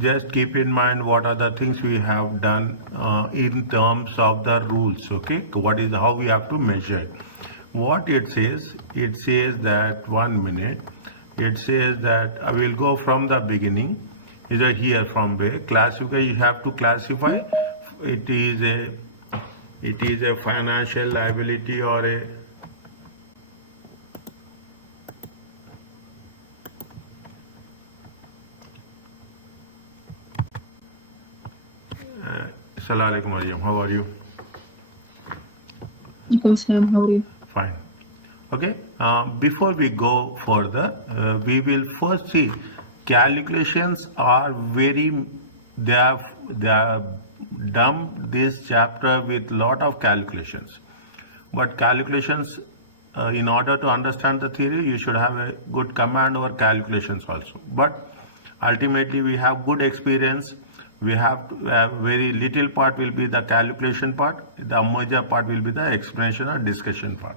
just keep in mind what are the things we have done in terms of the rules. Okay, what is how we have to measure it. What it says that 1 minute. It says that I will go from the beginning. Is that here from where classify? You have to classify. It is a financial liability or a Assalamu alaikum, Mariam. How are you? Sam, how are you? Fine. Okay. Before we go further, we will first see calculations are they have dumped this chapter with lot of calculations. But calculations, in order to understand the theory, you should have a good command over calculations also. But ultimately, we have good experience. We have very little part will be the calculation part. The major part will be the explanation or discussion part.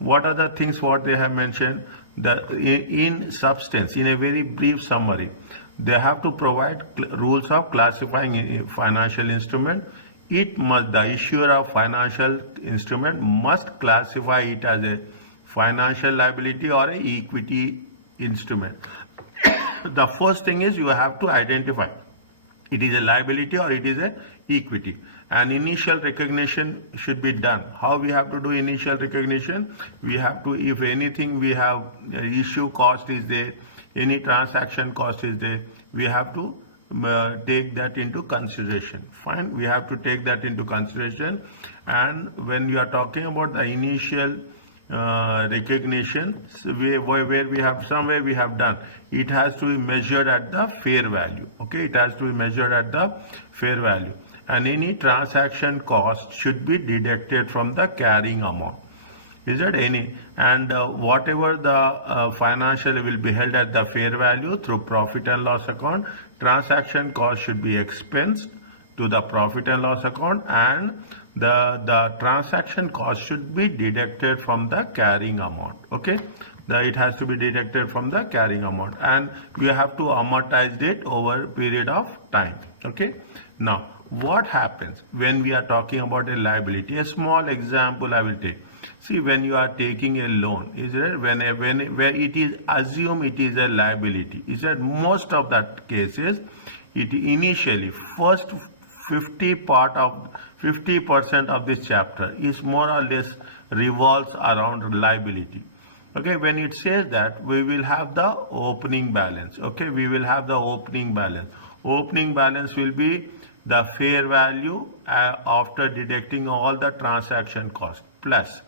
What are the things what they have mentioned? In substance, in a very brief summary, they have to provide rules of classifying financial instrument. The issuer of financial instrument must classify it as a financial liability or a equity instrument. The first thing is you have to identify it is a liability or it is a equity. And initial recognition should be done. How we have to do initial recognition? We have to, if anything, we have issue cost is there, any transaction cost is there, we have to take that into consideration. Fine, we have to take that into consideration. And when you are talking about the initial recognition, where we have somewhere we have done, it has to be measured at the fair value. Okay, it has to be measured at the fair value, and any transaction cost should be deducted from the carrying amount. Is that any? And whatever the financial will be held at the fair value through profit and loss account, transaction cost should be expensed to the profit and loss account, and the transaction cost should be deducted from the carrying amount. Okay, it has to be deducted from the carrying amount, and you have to amortize it over a period of time. Okay, now what happens when we are talking about a liability? A small example I will take. See, when you are taking a loan, is it where it is assumed it is a liability, is that most of that cases it initially first 50% of this chapter is more or less revolves around liability. Okay, when it says that we will have the opening balance. Okay, we will have the opening balance. Opening balance will be the fair value after deducting all the transaction cost, plus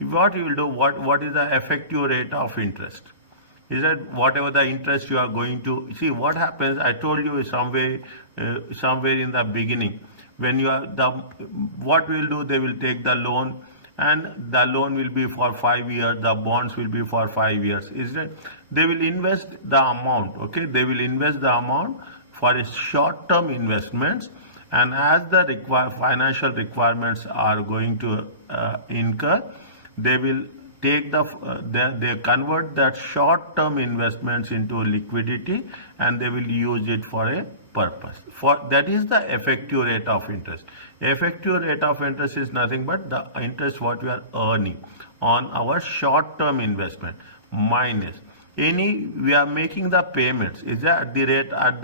what you will do, what is the effective rate of interest. Is that whatever the interest you are going to see? What happens, I told you somewhere in the beginning, when you are what we will do, they will take the loan, and the loan will be for 5 years, the bonds will be for 5 years. Is that they will invest the amount. Okay, they will invest the amount for a short term investments, and as the financial requirements are going to incur, they will take they convert that short term investments into liquidity, and they will use it for a purpose. That is the effective rate of interest. Effective rate of interest is nothing but the interest what we are earning on our short term investment minus we are making the payments. Is that at the rate at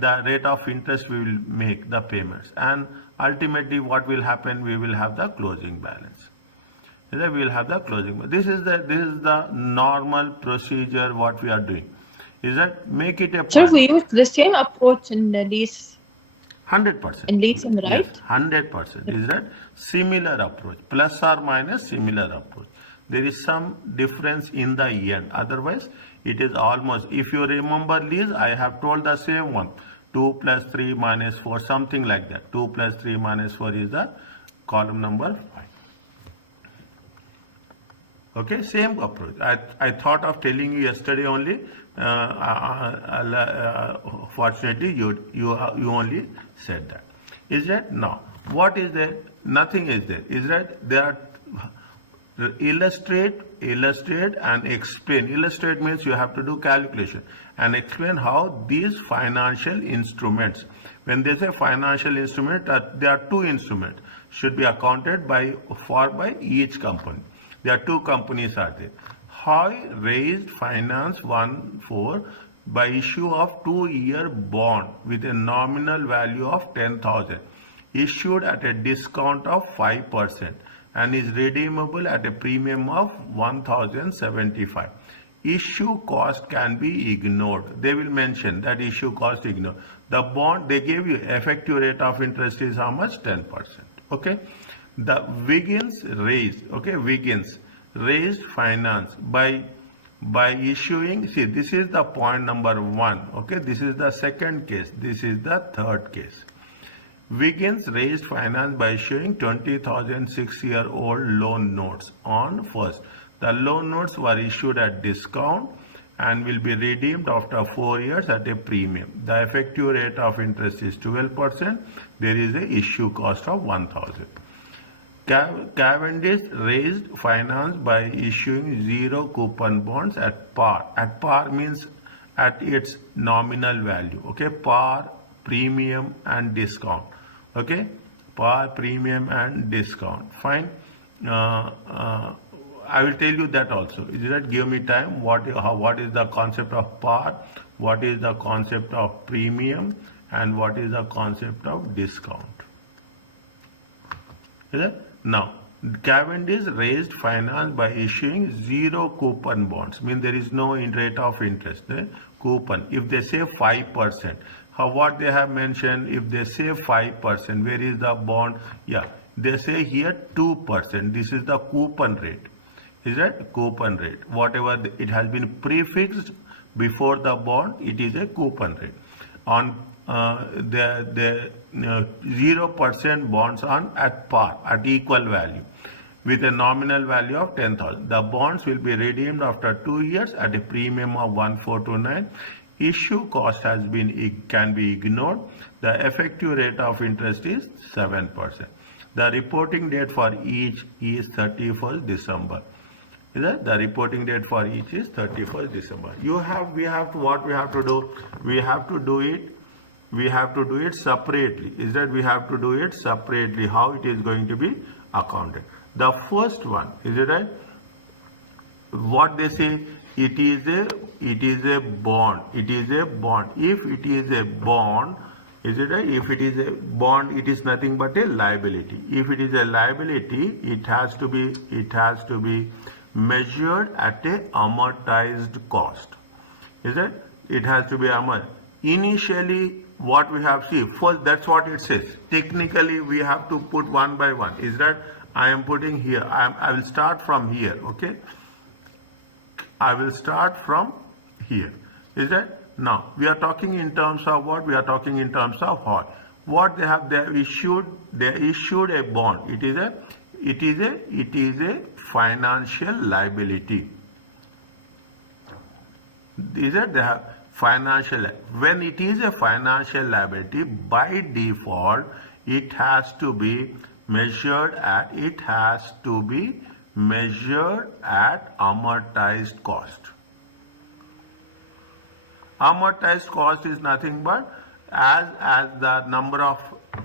the rate of interest we will make the payments, and ultimately what will happen, we will have the closing balance. We will have the closing. This is the normal procedure what we are doing. Is that make it a point. Sir, we use the same approach in the lease. 100%. In leasing, right? Yes, 100%. Is that similar approach, plus or minus similar approach. There is some difference in the end. Otherwise, it is almost. If you remember lease, I have told the same one. 2 plus 3 minus 4, something like that. 2 plus 3 minus 4 is the column number 5. Okay, same approach. I thought of telling you yesterday only. Fortunately, you only said that. Is that now? What is there? Nothing is there. Is that there are illustrate and explain. Illustrate means you have to do calculation and explain how these financial instruments, when they say financial instrument, there are two instruments should be accounted by each company. There are two companies are there. How raised finance 1/4 by issue of 2-year bond with a nominal value of 10,000 issued at a discount of 5% and is redeemable at a premium of 1,075. Issue cost can be ignored. They will mention that issue cost ignored. The bond they gave you effective rate of interest is how much? 10%. Okay. The Wiggins raised finance by issuing, see, this is the point number 1. Okay, this is the second case, this is the third case. Wiggins raised finance by issuing 20,000 6-year-old loan notes on first. The loan notes were issued at discount and will be redeemed after 4 years at a premium. The effective rate of interest is 12%. There is a issue cost of 1,000. Cavendish raised finance by issuing 0 coupon bonds at par. At par means at its nominal value. Okay, par, premium and discount. Okay, par, premium and discount. Fine. I will tell you that also. Is that give me time? What is the concept of par? What is the concept of premium? And what is the concept of discount? Is it? Now, Cavendish raised finance by issuing 0 coupon bonds. Mean there is no rate of interest. Coupon. If they say 5%, what they have mentioned? If they say 5%, where is the bond? Yeah, they say here 2%. This is the coupon rate. Is that coupon rate? Whatever it has been prefixed before the bond, it is a coupon rate. On the 0% bonds on at par, at equal value, with a nominal value of 10,000. The bonds will be redeemed after 2 years at a premium of 1,429. Issue cost can be ignored. The effective rate of interest is 7%. The reporting date for each is 31st December. Is that the reporting date for each is 31st December. We have to do it separately. Is that we have to do it separately, how it is going to be accounted. The first one, is it right? What they say, it is a bond. It is a bond. If it is a bond, is it right? If it is a bond, it is nothing but a liability. If it is a liability, it has to be measured at a amortized cost. Is it? It has to be amortized. Initially, what we have seen first, that's what it says. Technically, we have to put one by one. Is that I am putting here? I will start from here. Okay, I will start from here. Is that now we are talking in terms of what? We are talking in terms of what they have. They issued a bond. It is a financial liability. Is that they have financial? When it is a financial liability, by default, it has to be measured at amortized cost. Amortized cost is nothing but as the number of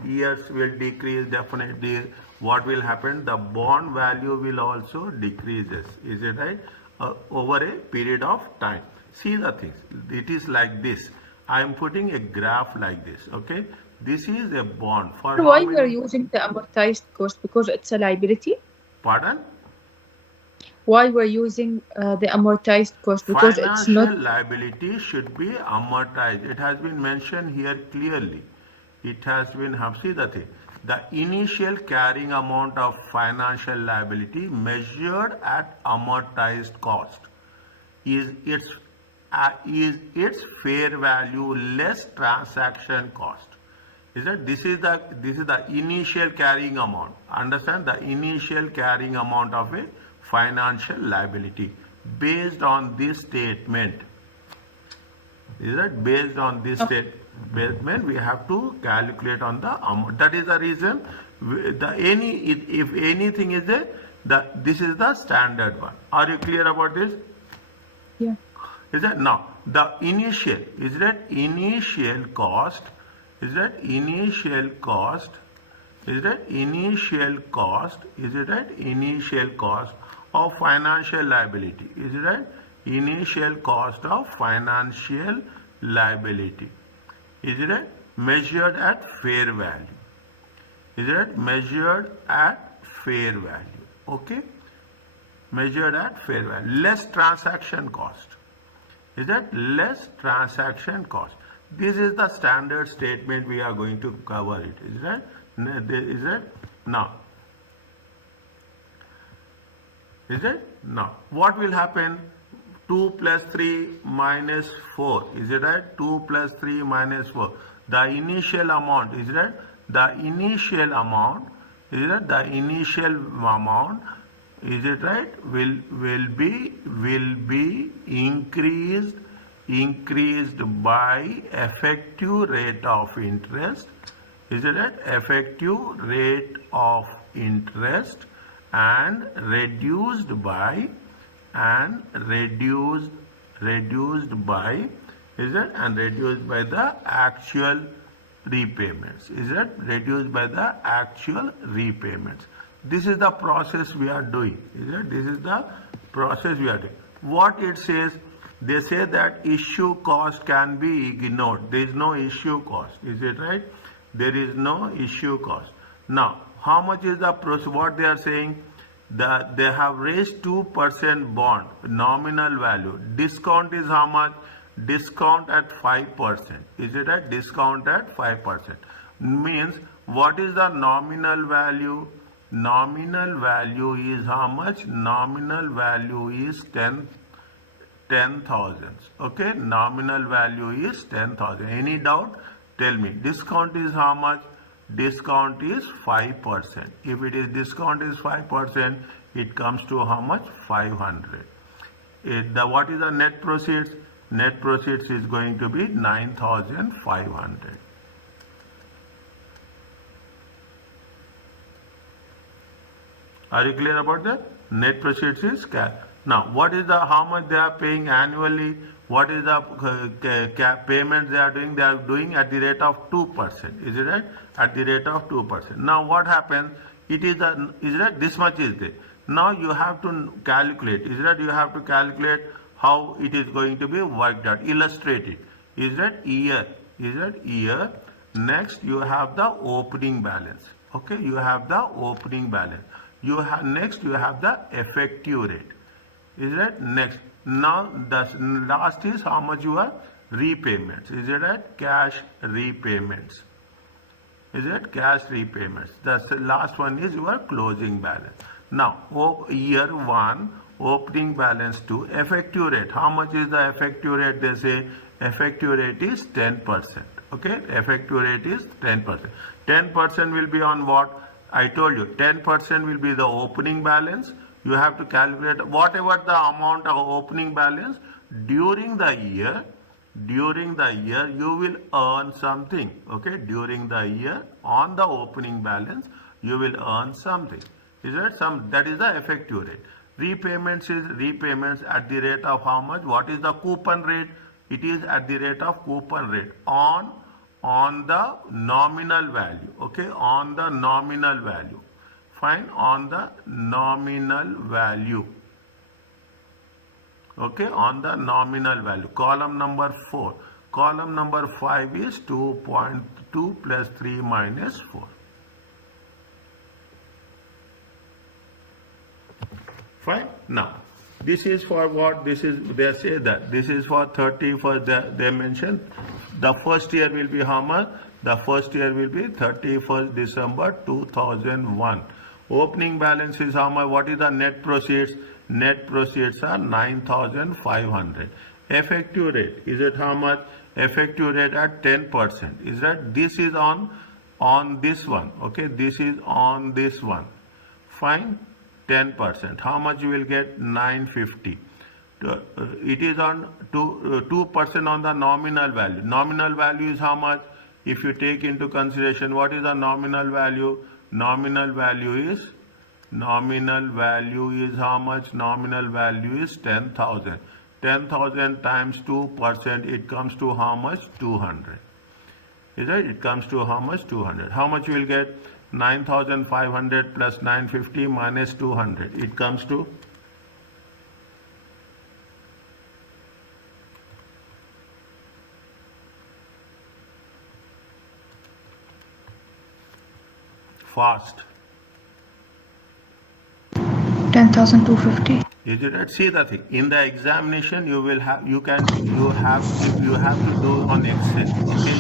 years will decrease, definitely what will happen? The bond value will also decreases. Is it right? Over a period of time. See the things. It is like this. I am putting a graph like this. Okay. This is a bond for. Why we are using the amortized cost? Because it's a liability. Pardon? Why we're using the amortized cost? Because it's not. Financial liability should be amortized. It has been mentioned here clearly. It has been. See the thing. The initial carrying amount of financial liability measured at amortized cost is its fair value less transaction cost. Is that this is the initial carrying amount. Understand, the initial carrying amount of a financial liability based on this statement. Is that based on this statement? We have to calculate on the amount. That is the reason if anything is a This is the standard one. Are you clear about this? Yeah. Is that now the initial, is that initial cost, is that initial cost, is that initial cost, is it right? Initial cost of financial liability, is it right? Initial cost of financial liability, is it right? Measured at fair value, is it right? Measured at fair value, okay? Measured at fair value, less transaction cost. Is that less transaction cost? This is the standard statement we are going to cover it. Is that? Is that? Now. Is it? Now. What will happen? 2 plus 3 minus 4. Is it right? 2 plus 3 minus 4. The initial amount. Is that? The initial amount. Is that? The initial amount. Is it right? Will be increased by effective rate of interest. Is it right? Effective rate of interest and reduced by is it, and reduced by the actual repayments. Is it reduced by the actual repayments? This is the process we are doing. Is it? This is the process we are doing. What it says, they say that issue cost can be ignored. There is no issue cost. Is it right? There is no issue cost. Now, how much is the process? What they are saying? That they have raised 2% bond, nominal value. Discount is how much? Discount at 5%. Is it right? Discount at 5%. Means, what is the nominal value? Nominal value is how much? Nominal value is 10,000. Okay, nominal value is 10,000. Any doubt? Tell me. Discount is how much? Discount is 5%. If it is discount is 5%, it comes to how much? 500. What is the net proceeds? Net proceeds is going to be 9,500. Are you clear about that? Net proceeds is cash. Now, what is the, how much they are paying annually? What is the payment they are doing? They are doing at the rate of 2%. Is it right? At the rate of 2%. Now, what happens? It is the, is it? This much is there. Now, you have to calculate. Is it? You have to calculate how it is going to be worked out. Illustrate it. Is that year? Is that year? Next, you have the opening balance. Okay, you have the opening balance. You have next, you have the effective rate. Is that next? Now, the last is how much you are repayments. Is it right? Cash repayments. Is it cash repayments? The last one is your closing balance. Now, year 1, opening balance 2, effective rate. How much is the effective rate? They say effective rate is 10%. Okay, effective rate is 10%. 10% will be on what? I told you 10% will be the opening balance. You have to calculate whatever the amount of opening balance during the year. During the year, you will earn something. Okay, during the year on the opening balance, you will earn something. Is that some? That is the effective rate. Repayments is repayments at the rate of how much? What is the coupon rate? It is at the rate of coupon rate on the nominal value. Okay, on the nominal value. Fine, on the nominal value. Okay, on the nominal value. Column number 4. Column number 5 is 2.2 plus 3 minus 4. Fine. Now, this is for what? This is, they say that this is for 30, for they mentioned the first year will be how much? The first year will be 31st December 2001. Opening balance is how much? What is the net proceeds? Net proceeds are 9,500. Effective rate, is it how much? Effective rate at 10%. Is that this is on this one? Okay, this is on this one. Fine, 10%. How much you will get? 950. It is on 2% on the nominal value. Nominal value is how much? If you take into consideration what is the nominal value? Nominal value is Nominal value is how much? Nominal value is 10,000. 10,000 times 2%, it comes to how much? 200. Is it? It comes to how much? 200. How much you will get? 9,500 plus 950 minus 200. It comes to fast. 10,250. Is it right? See the thing. In the examination, you will have, you have to do on Excel. Okay,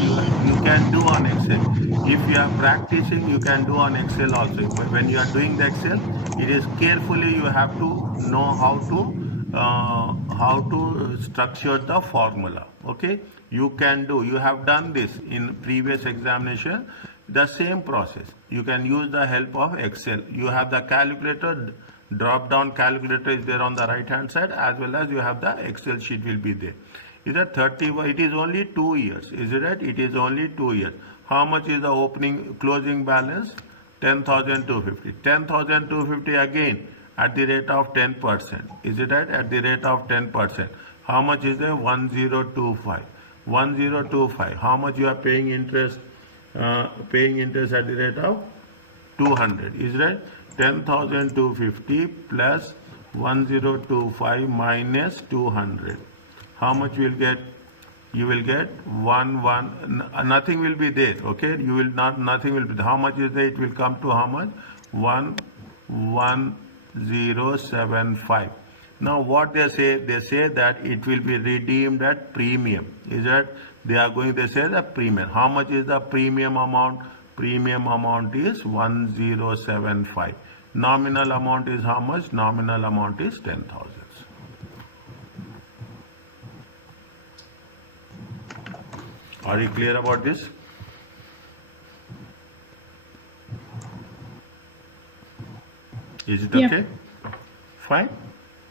you can do on Excel. If you are practicing, you can do on Excel also. But when you are doing the Excel, it is carefully you have to know how to structure the formula. Okay, you can do. You have done this in previous examination. The same process. You can use the help of Excel. You have the calculator. Drop down calculator is there on the right hand side, as well as you have the Excel sheet will be there. Is it 30? It is only 2 years. Is it right? It is only 2 years. How much is the closing balance? 10,250. 10,250 again at the rate of 10%. Is it right? At the rate of 10%. How much is there? 1025. 1025. How much you are paying interest? Paying interest at the rate of 200. Is right? 10,250 plus 1025 minus 200. How much you will get? You will get nothing will be there. Okay, you will not, nothing will be there. How much is there? It will come to how much? 11075. Now what they say that it will be redeemed at premium. Is that they say the premium. How much is the premium amount? Premium amount is 1075. Nominal amount is how much? Nominal amount is 10,000. Are you clear about this? Is it okay? Fine.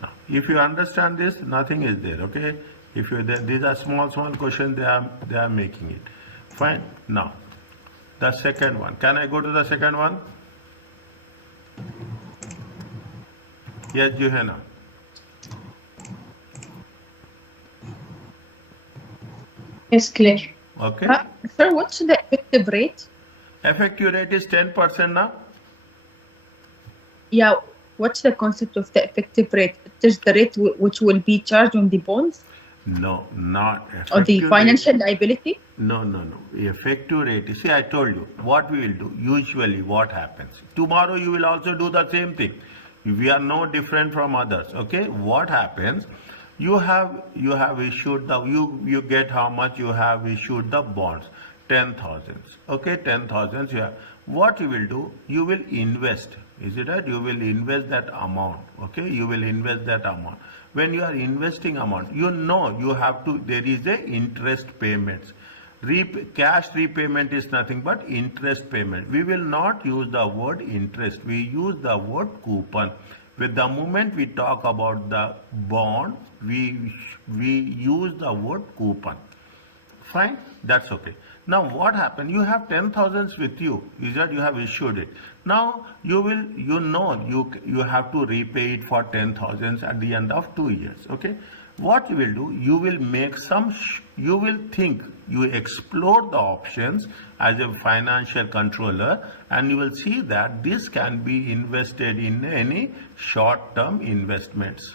Now, if you understand this, nothing is there. Okay. If you these are small questions they are making it. Fine. Now, the second one. Can I go to the second one? Yes, Johanna. Yes, clear. Okay. Sir, what's the effective rate? Effective rate is 10% now. Yeah. What's the concept of the effective rate? It is the rate which will be charged on the bonds? No, not effective. Or the financial liability? No. Effective rate. See, I told you what we will do. Usually, what happens? Tomorrow you will also do the same thing. We are no different from others. Okay. What happens? You have issued the you get how much you have issued the bonds. 10,000. Okay, 10,000. Yeah. What you will do? You will invest. Is it right? You will invest that amount. Okay, you will invest that amount. When you are investing amount, you know you have to. There is a interest payments. Cash repayment is nothing but interest payment. We will not use the word interest. We use the word coupon. With the moment we talk about the bond, we use the word coupon. Fine, that's okay. Now what happened? You have 10,000 with you. Is that you have issued it? Now you have to repay it for 10,000 at the end of 2 years. Okay. What you will do? You will make you will think. You explore the options as a financial controller, and you will see that this can be invested in any short-term investments.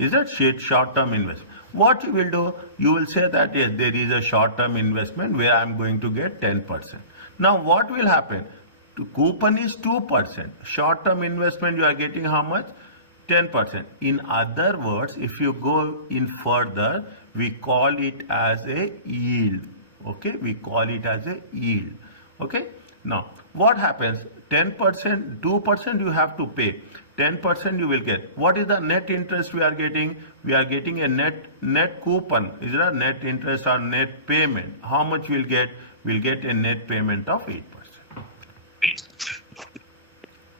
Is that short-term investment? What you will do, you will say that yes, there is a short-term investment where I am going to get 10%. Now what will happen? Coupon is 2%. Short-term investment you are getting how much? 10%. In other words, if you go in further, we call it as a yield. Okay, we call it as a yield. Okay. Now what happens? 10%, 2% you have to pay. 10% you will get. What is the net interest we are getting? We are getting a net coupon. Is it a net interest or net payment? How much we'll get? We'll get a net payment of 8%.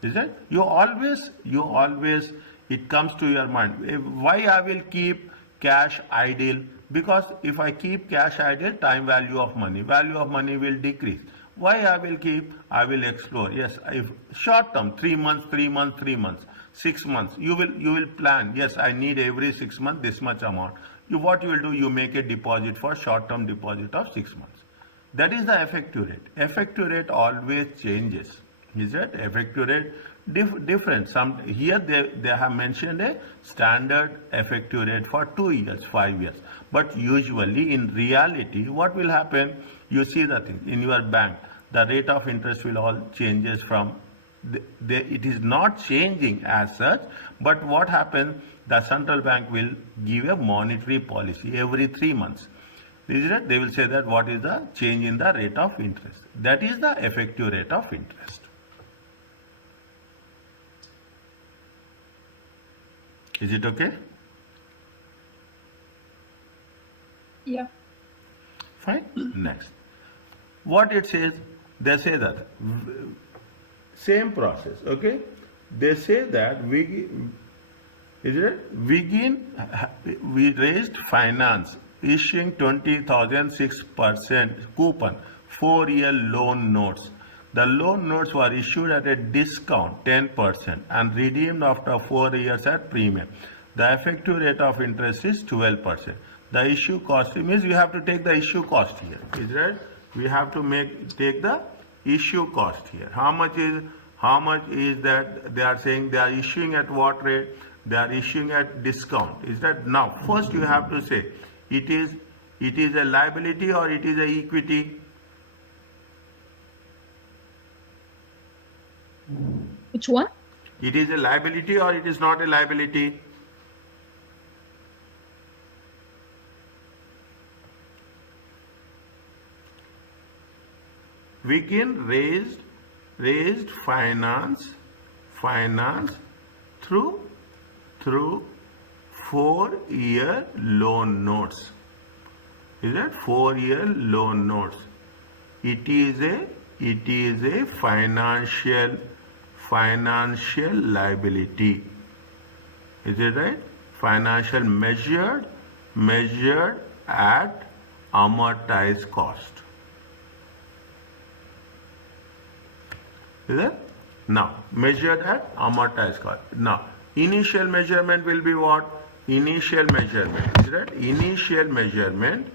Is it? You always, it comes to your mind. Why I will keep cash idle? Because if I keep cash idle, time value of money will decrease. Why I will keep? I will explore. Yes, if short term, 3 months, 3 months, 3 months, 6 months, you will plan. Yes, I need every 6 months this much amount. What you will do? You make a deposit for short term deposit of 6 months. That is the effective rate. Effective rate always changes. Is it effective rate different? Some here they have mentioned a standard effective rate for 2 years, 5 years. But usually in reality, what will happen? You see the thing in your bank, the rate of interest will all changes from. It is not changing as such, but what happens? The central bank will give a monetary policy every 3 months. Is it? They will say that what is the change in the rate of interest. That is the effective rate of interest. Is it okay? Yeah. Fine. Next. What it says, they say that same process, okay? They say that we raised finance issuing 20,000 6% coupon 4-year loan notes. The loan notes were issued at a discount 10% and redeemed after 4 years at premium. The effective rate of interest is 12%. The issue cost means you have to take the issue cost here. Is right? We have to take the issue cost here. How much is that? They are saying they are issuing at what rate? They are issuing at discount. Is that now? First you have to say it is a liability or it is a equity. Which one? It is a liability or it is not a liability. Wiggin raised finance through 4-year loan notes. Is that 4-year loan notes? It is a financial liability. Is it right? Financial measured at amortized cost. Is it? Now, measured at amortized cost. Now, initial measurement will be what? Initial measurement. Is it? Initial measurement.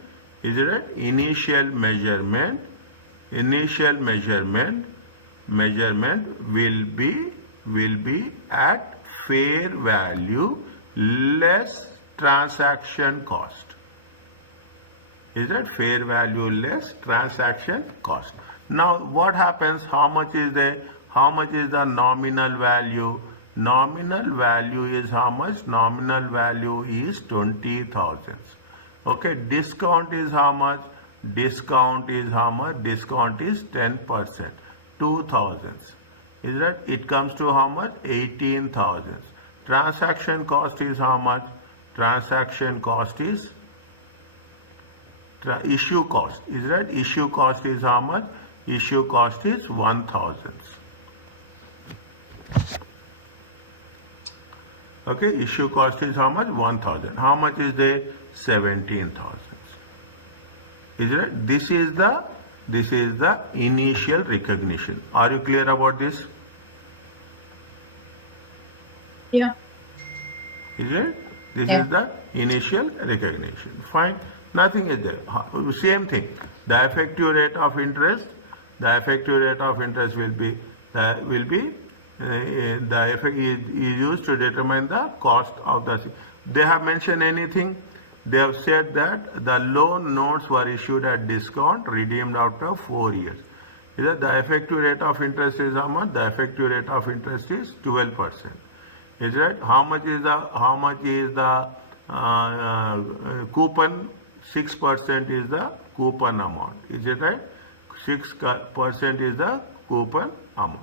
Is it? Initial measurement will be at fair value less transaction cost. Is that fair value less transaction cost? Now what happens? How much is the nominal value? Nominal value is how much? Nominal value is 20,000. Okay, discount is how much? Discount is how much? Discount is 10%. 2,000. Is that? It comes to how much? 18,000. Transaction cost is how much? Transaction cost is issue cost. Is that? Issue cost is how much? Issue cost is 1,000. Okay, issue cost is how much? 1,000. How much is there? 17,000. Is it? This is the initial recognition. Are you clear about this? Yeah. Is it? This Yeah. is the initial recognition. Fine. Nothing is there. Same thing. The effective rate of interest. The effective rate of interest will be the effect is used to determine the cost of the. They have mentioned anything? They have said that the loan notes were issued at discount, redeemed after 4 years. Is that the effective rate of interest is how much? The effective rate of interest is 12%. Is that how much is the coupon? 6% is the coupon amount. Is it right? 6% is the coupon amount.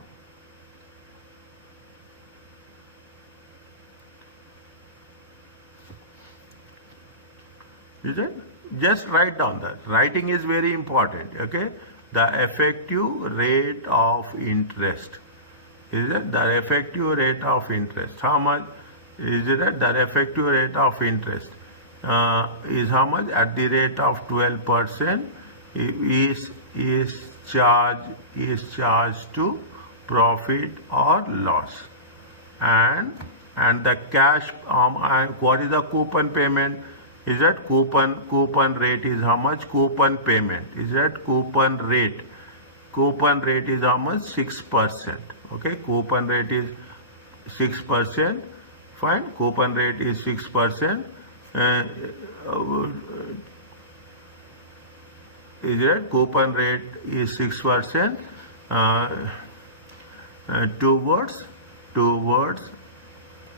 Is it? Just write down that. Writing is very important. Okay. The effective rate of interest. Is it? The effective rate of interest. How much is it? The effective rate of interest is how much? At the rate of 12% is is charged to profit or loss, and the cash and what is the coupon payment? Is that coupon rate is how much? Coupon payment is that coupon rate is how much? 6%. Okay, coupon rate is 6%. Fine, coupon rate is 6%. Is it coupon rate is 6% towards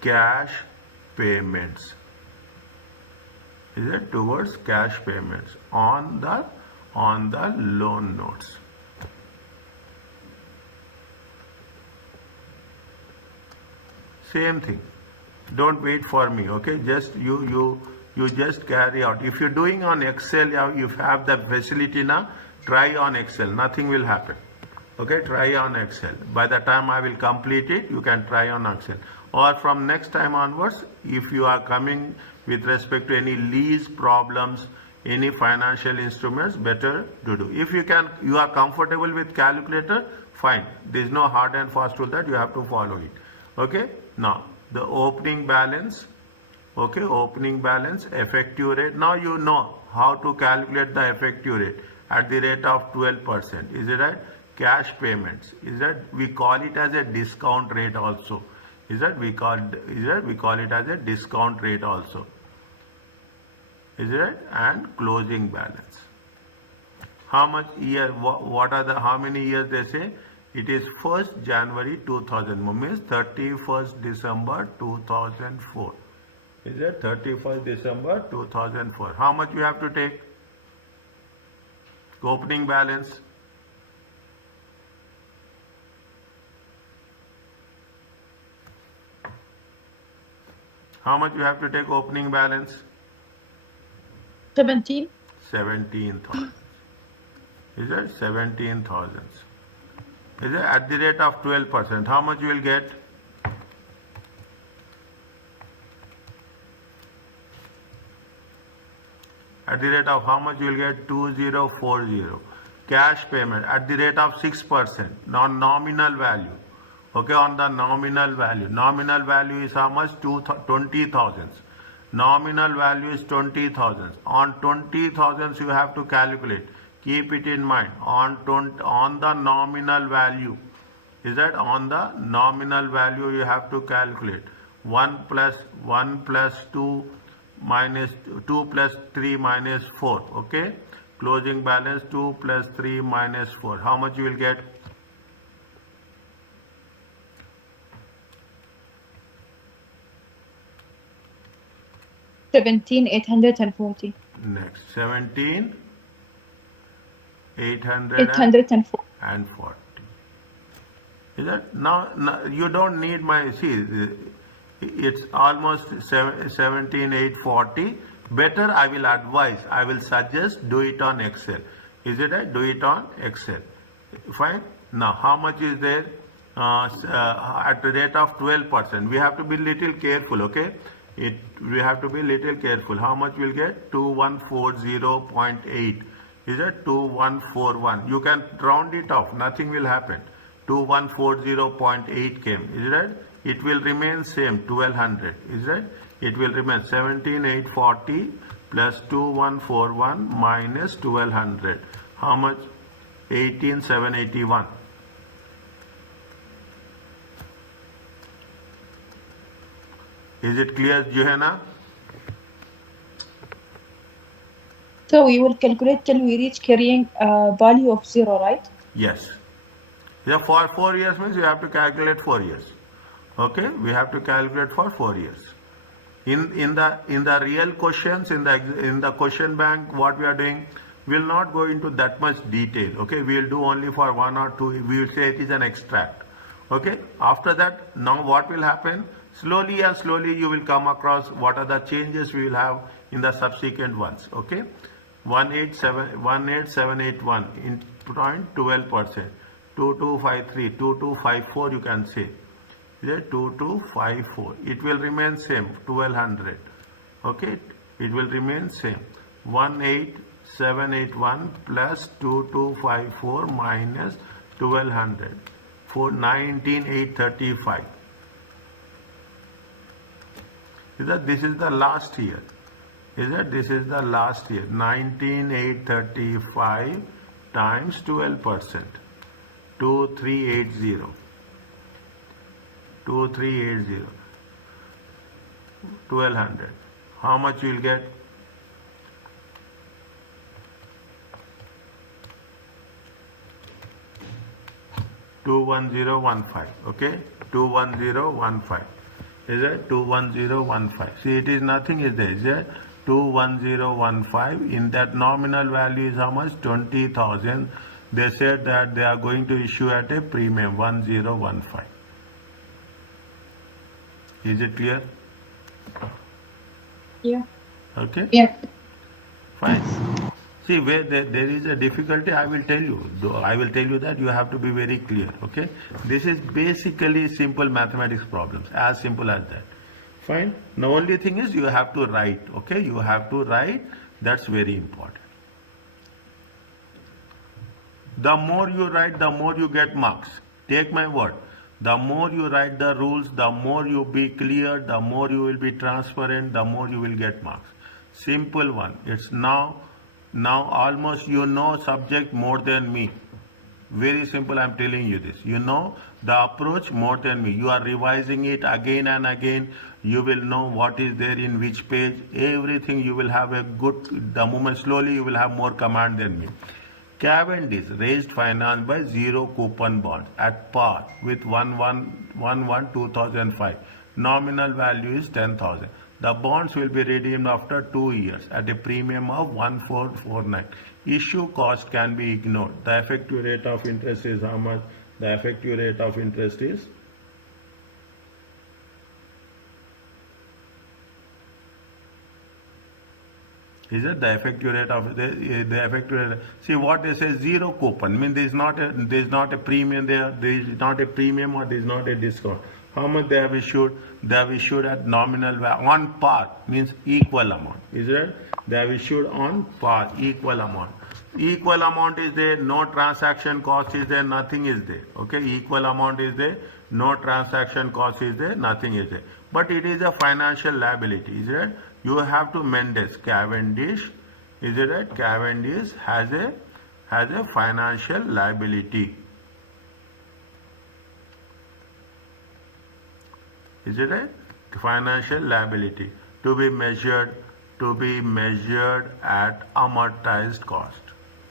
cash payments. Is it towards cash payments on the loan notes. Same thing. Don't wait for me. Okay, just you just carry out. If you're doing on Excel, you have the facility now. Try on Excel. Nothing will happen. Okay, try on Excel. By the time I will complete it, you can try on Excel. Or from next time onwards, if you are coming with respect to any lease problems, any financial instruments, better to do. If you are comfortable with calculator, fine. There is no hard and fast rule that you have to follow it. Okay, now the opening balance. Okay, opening balance, effective rate. Now you know how to calculate the effective rate at the rate of 12%. Is it right? Cash payments. Is that we call it as a discount rate also. Is that we call it as a discount rate also. Is it right? And closing balance. How much year? What are the how many years they say? It is 1st January 2000. Means 31st December 2004. Is it 31st December 2004? How much you have to take? Opening balance. How much you have to take opening balance? 17. 17,000. Is it 17,000? Is it at the rate of 12%? How much you will get? At the rate of how much you will get? 2040. Cash payment at the rate of 6%. Non-nominal value. Okay, on the nominal value. Nominal value is how much? 20,000. Nominal value is 20,000. On 20,000 you have to calculate. Keep it in mind. On the nominal value. Is that on the nominal value you have to calculate. 1 plus 2 minus 2 plus 3 minus 4. Okay. Closing balance 2 plus 3 minus 4. How much you will get? $17,840. Next, 17,840. 840. Is that now you don't need my see? It's almost 17,840. Better, I will advise. I will suggest do it on Excel. Is it right? Do it on Excel. Fine. Now, how much is there? At the rate of 12%. We have to be little careful. Okay. We have to be little careful. How much we'll get? 2140.8. Is it 2141? You can round it off. Nothing will happen. 2140.8 came. Is it right? It will remain same. 1200. Is it right? It will remain 17,840 plus 2141 minus 1200. How much? 18,781. Is it clear, Johanna? So we will calculate till we reach carrying value of 0, right? Yes. Yeah, for 4 years means you have to calculate 4 years. Okay, we have to calculate for 4 years. In the real questions in the question bank, what we are doing, we will not go into that much detail. Okay, we will do only for 1 or 2. We will say it is an extract. Okay. After that, now what will happen? Slowly and slowly you will come across what are the changes we will have in the subsequent ones. Okay. 18781 in 0.12%. 2253, 2254 you can say. 2254. It will remain same. 1200. Okay. It will remain same. 781 plus 2254 minus 1200 for 19835. Is that this is the last year? Is that this is the last year? 19835 times 12%. 2380. 2380. 1200. How much you will get? $21015. Okay, 21015. Is it 21015? See, it is nothing. Is there? Is it 21015? In that nominal value is how much? 20,000. They said that they are going to issue at a premium 1015. Is it clear? Yeah. Okay. Yeah. Fine. See, where there is a difficulty, I will tell you. I will tell you that you have to be very clear. Okay. This is basically simple mathematics problems. As simple as that. Fine. The only thing is you have to write. Okay. You have to write. That's very important. The more you write, the more you get marks. Take my word. The more you write the rules, the more you be clear, the more you will be transparent, the more you will get marks. Simple one. It's now almost you know subject more than me. Very simple, I'm telling you this. You know the approach more than me. You are revising it again and again. You will know what is there in which page. Everything you will have a good, the moment slowly you will have more command than me. Cavendish raised finance by zero coupon bonds at par with 1/1/2005. Nominal value is 10,000. The bonds will be redeemed after 2 years at a premium of 1449. Issue cost can be ignored. The effective rate of interest is how much? The effective rate of interest is is it the effective rate of the effective rate? See what they say, zero coupon. I mean there is not a premium there. There is not a premium or there is not a discount. How much they have issued? They have issued at nominal value on par, means equal amount. Is it? They have issued on par, equal amount. Equal amount is there, no transaction cost is there, nothing is there. Okay, equal amount is there, no transaction cost is there, nothing is there. But it is a financial liability, is it? You have to Mendes, Cavendish, is it right? Cavendish has a financial liability. Is it right? Financial liability to be measured at amortized cost.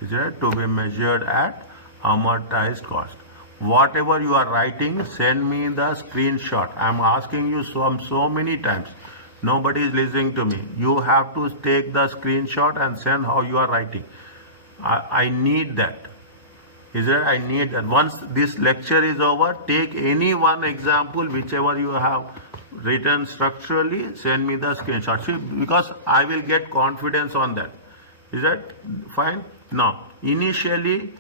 Is it right? To be measured at amortized cost. Whatever you are writing, send me the screenshot. I am asking you so many times. Nobody is listening to me. You have to take the screenshot and send how you are writing. I need that. Is it? I need that. Once this lecture is over, take any one example, whichever you have written structurally, send me the screenshot. See, because I will get confidence on that. Is that fine? Now, initially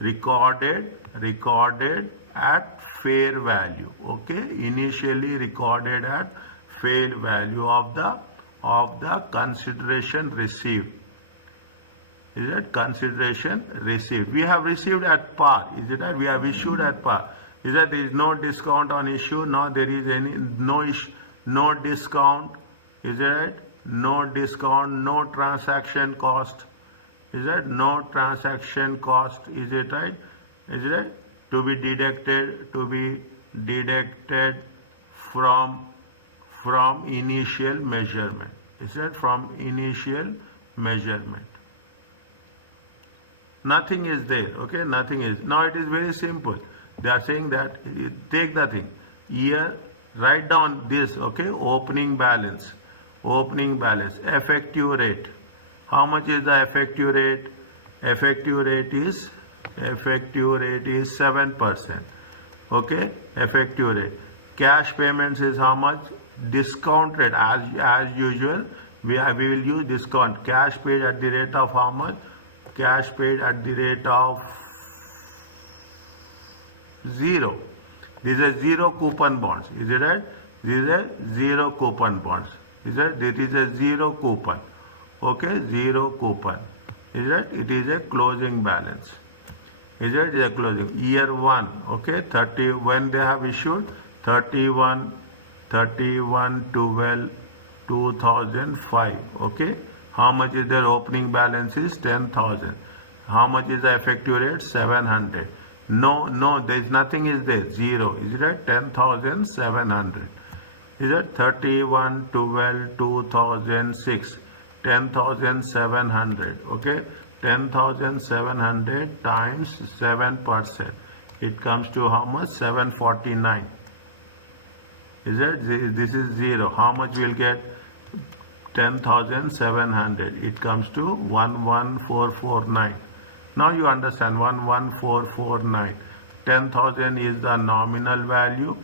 recorded at fair value. Okay, initially recorded at fair value of the consideration received. Is it? Consideration received. We have received at par. Is it that? We have issued at par. Is that there is no discount on issue? No, there is no discount. Is it right? No discount, no transaction cost. Is that? No transaction cost. Is it right? Is it right? To be deducted from initial measurement. Is that? From initial measurement. Nothing is there. Okay, nothing is. Now it is very simple. They are saying that take the thing here, write down this. Okay, opening balance, effective rate. How much is the effective rate? Effective rate is 7%. Okay, effective rate. Cash payments is how much? Discount rate as usual. We will use discount. Cash paid at the rate of how much? Cash paid at the rate of 0. These are zero coupon bonds. Is it right? These are zero coupon bonds. Is it? This is a zero coupon. okay, zero coupon. Is that it is a closing balance? Is it a closing year 1, okay, 30 when they have issued 31 12 2005, okay. How much is their opening balance? Is 10,000. How much is the effective rate? 700. No, there is nothing is there, zero. Is it 10,700? Is it 31 12 2006, 10,700, okay. 10,700 times 7%. It comes to how much? 749. Is it? This is zero. How much we'll get? 10,700. It comes to 11449. Now you understand 11449. 10,000 is the nominal value.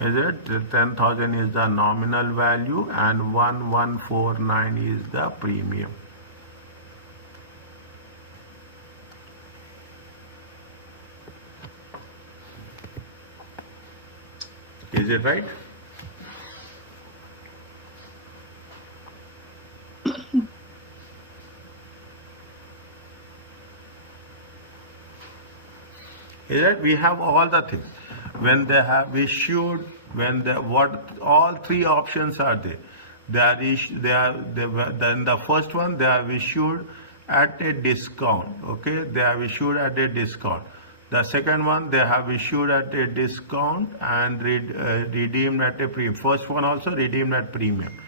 Is it? 10,000 is the nominal value and 1149 is the premium. Is it right? Is that we have all the things when they have issued, when the what all three options are there. Then the first one they have issued at a discount, okay, they have issued at a discount. The second one they have issued at a discount and redeemed at a premium. First one also redeemed at premium.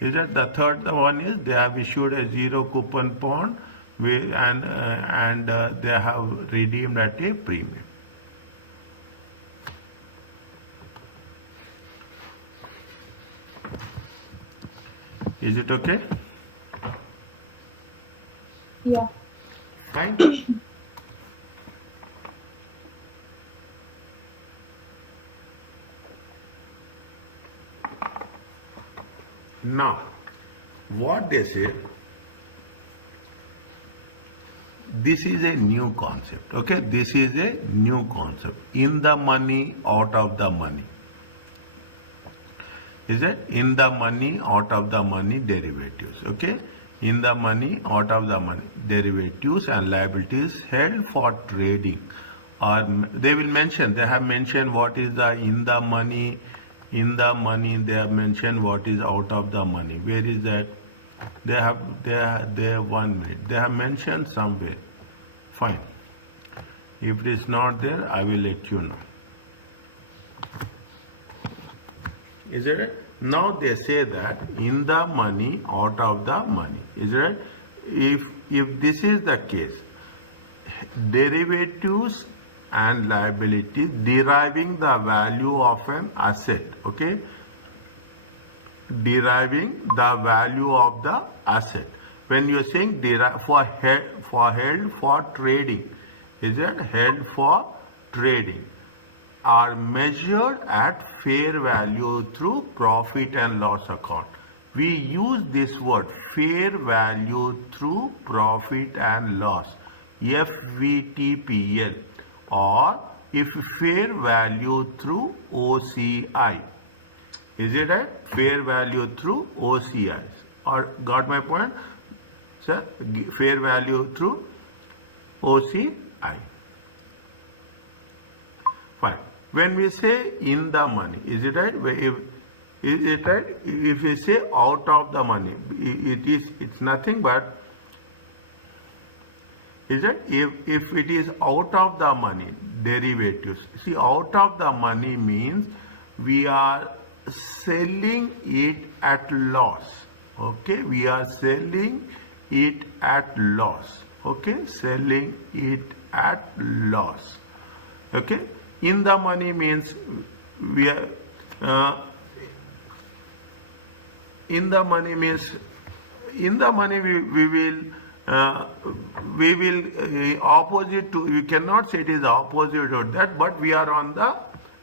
Is that the third one is they have issued a zero coupon bond and they have redeemed at a premium. Is it okay? Yeah. Fine. Now, what they say, this is a new concept, okay? This is a new concept. In the money, out of the money. Is it? In the money, out of the money derivatives, okay? In the money, out of the money derivatives and liabilities held for trading. Or they will mention, they have mentioned what is the in the money, they have mentioned what is out of the money. Where is that? They have 1 minute. They have mentioned somewhere. Fine. If it is not there, I will let you know. Is it right? Now they say that in the money, out of the money. Is it right? If this is the case, derivatives and liabilities deriving the value of an asset, okay, deriving the value of the asset. When you are saying held for trading, is it held for trading, are measured at fair value through profit and loss account. We use this word fair value through profit and loss, FVTPL, or if fair value through OCI. Is it right? Fair value through OCI. Or got my point? Sir, fair value through OCI. Fine. When we say in the money, is it right? Is it right? If we say out of the money, it's nothing but, is it? If it is out of the money, derivatives. See, out of the money means we are selling it at loss. Okay, we are selling it at loss. Okay, selling it at loss. Okay, in the money means we are in the money means in the money we will opposite to, we cannot say it is opposite of that, but we are on the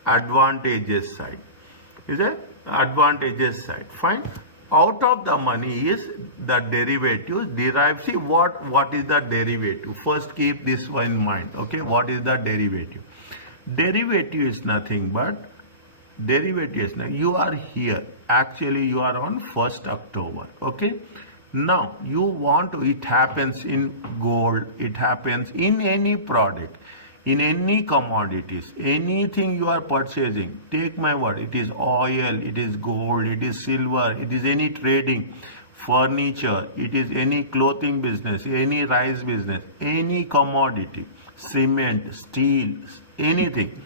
advantageous side. Is it advantageous side? Fine. Out of the money is the derivatives derived. See what is the derivative? First keep this one in mind. Okay, what is the derivative? Derivative is nothing but you are here. Actually, you are on 1st October. Okay, Now you want to, it happens in gold, it happens in any product, in any commodities, anything you are purchasing. Take my word, it is oil, it is gold, it is silver, it is any trading, furniture, it is any clothing business, any rice business, any commodity, cement, steel, anything.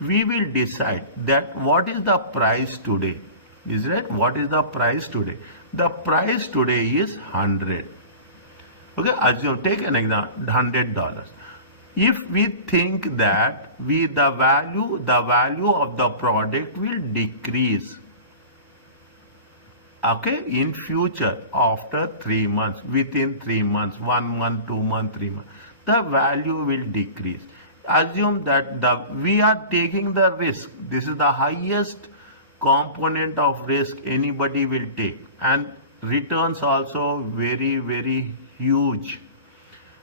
We will decide that what is the price today. Is right? What is the price today? The price today is 100. Okay, assume, take an example, $100. If we think that the value of the product will decrease, okay, in future after 3 months, within 3 months, 1 month, 2 months, 3 months, the value will decrease. Assume that we are taking the risk. This is the highest component of risk anybody will take, and returns also very, very huge.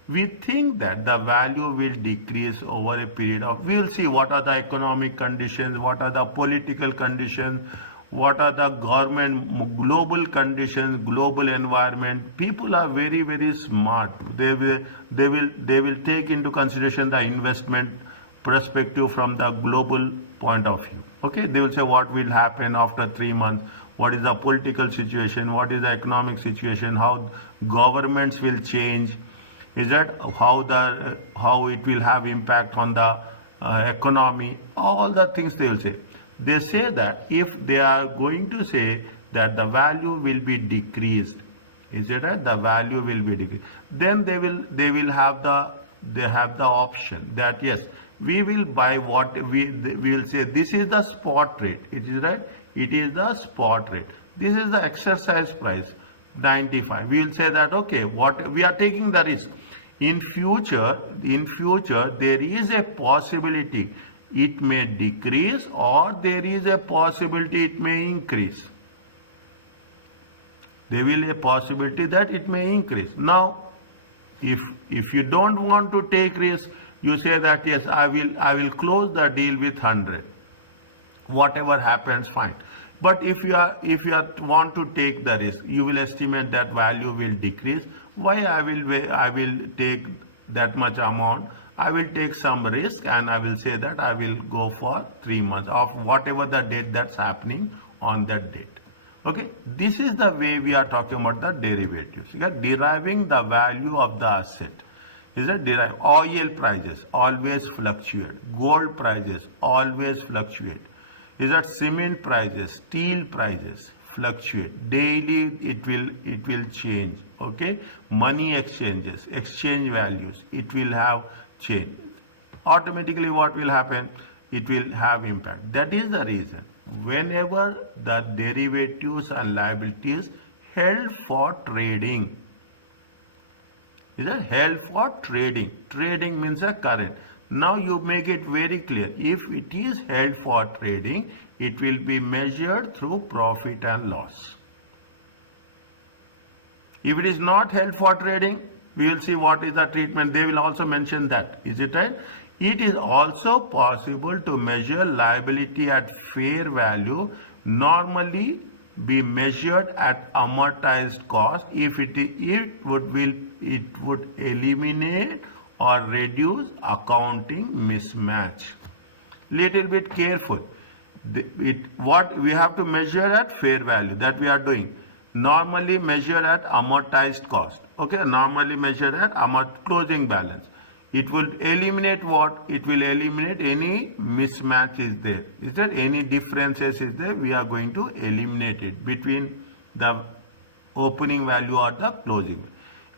We think that the value will decrease over a period of, we will see what are the economic conditions, what are the political conditions, what are the government, global conditions, global environment. People are very, very smart. They will take into consideration the investment perspective from the global point of view. Okay, they will say what will happen after 3 months, what is the political situation, what is the economic situation, how governments will change, is that how it will have impact on the economy, all the things they will say. They say that if they are going to say that the value will be decreased, is it right? The value will be decreased. Then they will have the option that yes, we will buy what we will say this is the spot rate. It is right. It is the spot rate. This is the exercise price 95. We will say that okay, what we are taking the risk. In future there is a possibility it may decrease, or there is a possibility it may increase. There will be a possibility that it may increase. Now, if you don't want to take risk, you say that yes, I will close the deal with 100. Whatever happens, fine. But if you want to take the risk, you will estimate that value will decrease. Why I will take that much amount? I will take some risk and I will say that I will go for 3 months of whatever the date that's happening on that date. Okay, this is the way we are talking about the derivatives. Deriving the value of the asset. Is that derive? Oil prices always fluctuate. Gold prices always fluctuate. Is that cement prices, steel prices fluctuate daily? It will change. Okay, money exchanges, exchange values, it will have change. Automatically, what will happen? It will have impact. That is the reason whenever the derivatives and liabilities held for trading, is it held for trading? Trading means a current. Now you make it very clear. If it is held for trading, it will be measured through profit and loss. If it is not held for trading, we will see what is the treatment. They will also mention that. Is it right? It is also possible to measure liability at fair value, normally be measured at amortized cost if it would eliminate or reduce accounting mismatch. Little bit careful. What we have to measure at fair value, that we are doing. Normally measure at amortized cost. Okay, normally measure at closing balance. It will eliminate what? It will eliminate any mismatch is there. Is there any differences is there? We are going to eliminate it between the opening value or the closing.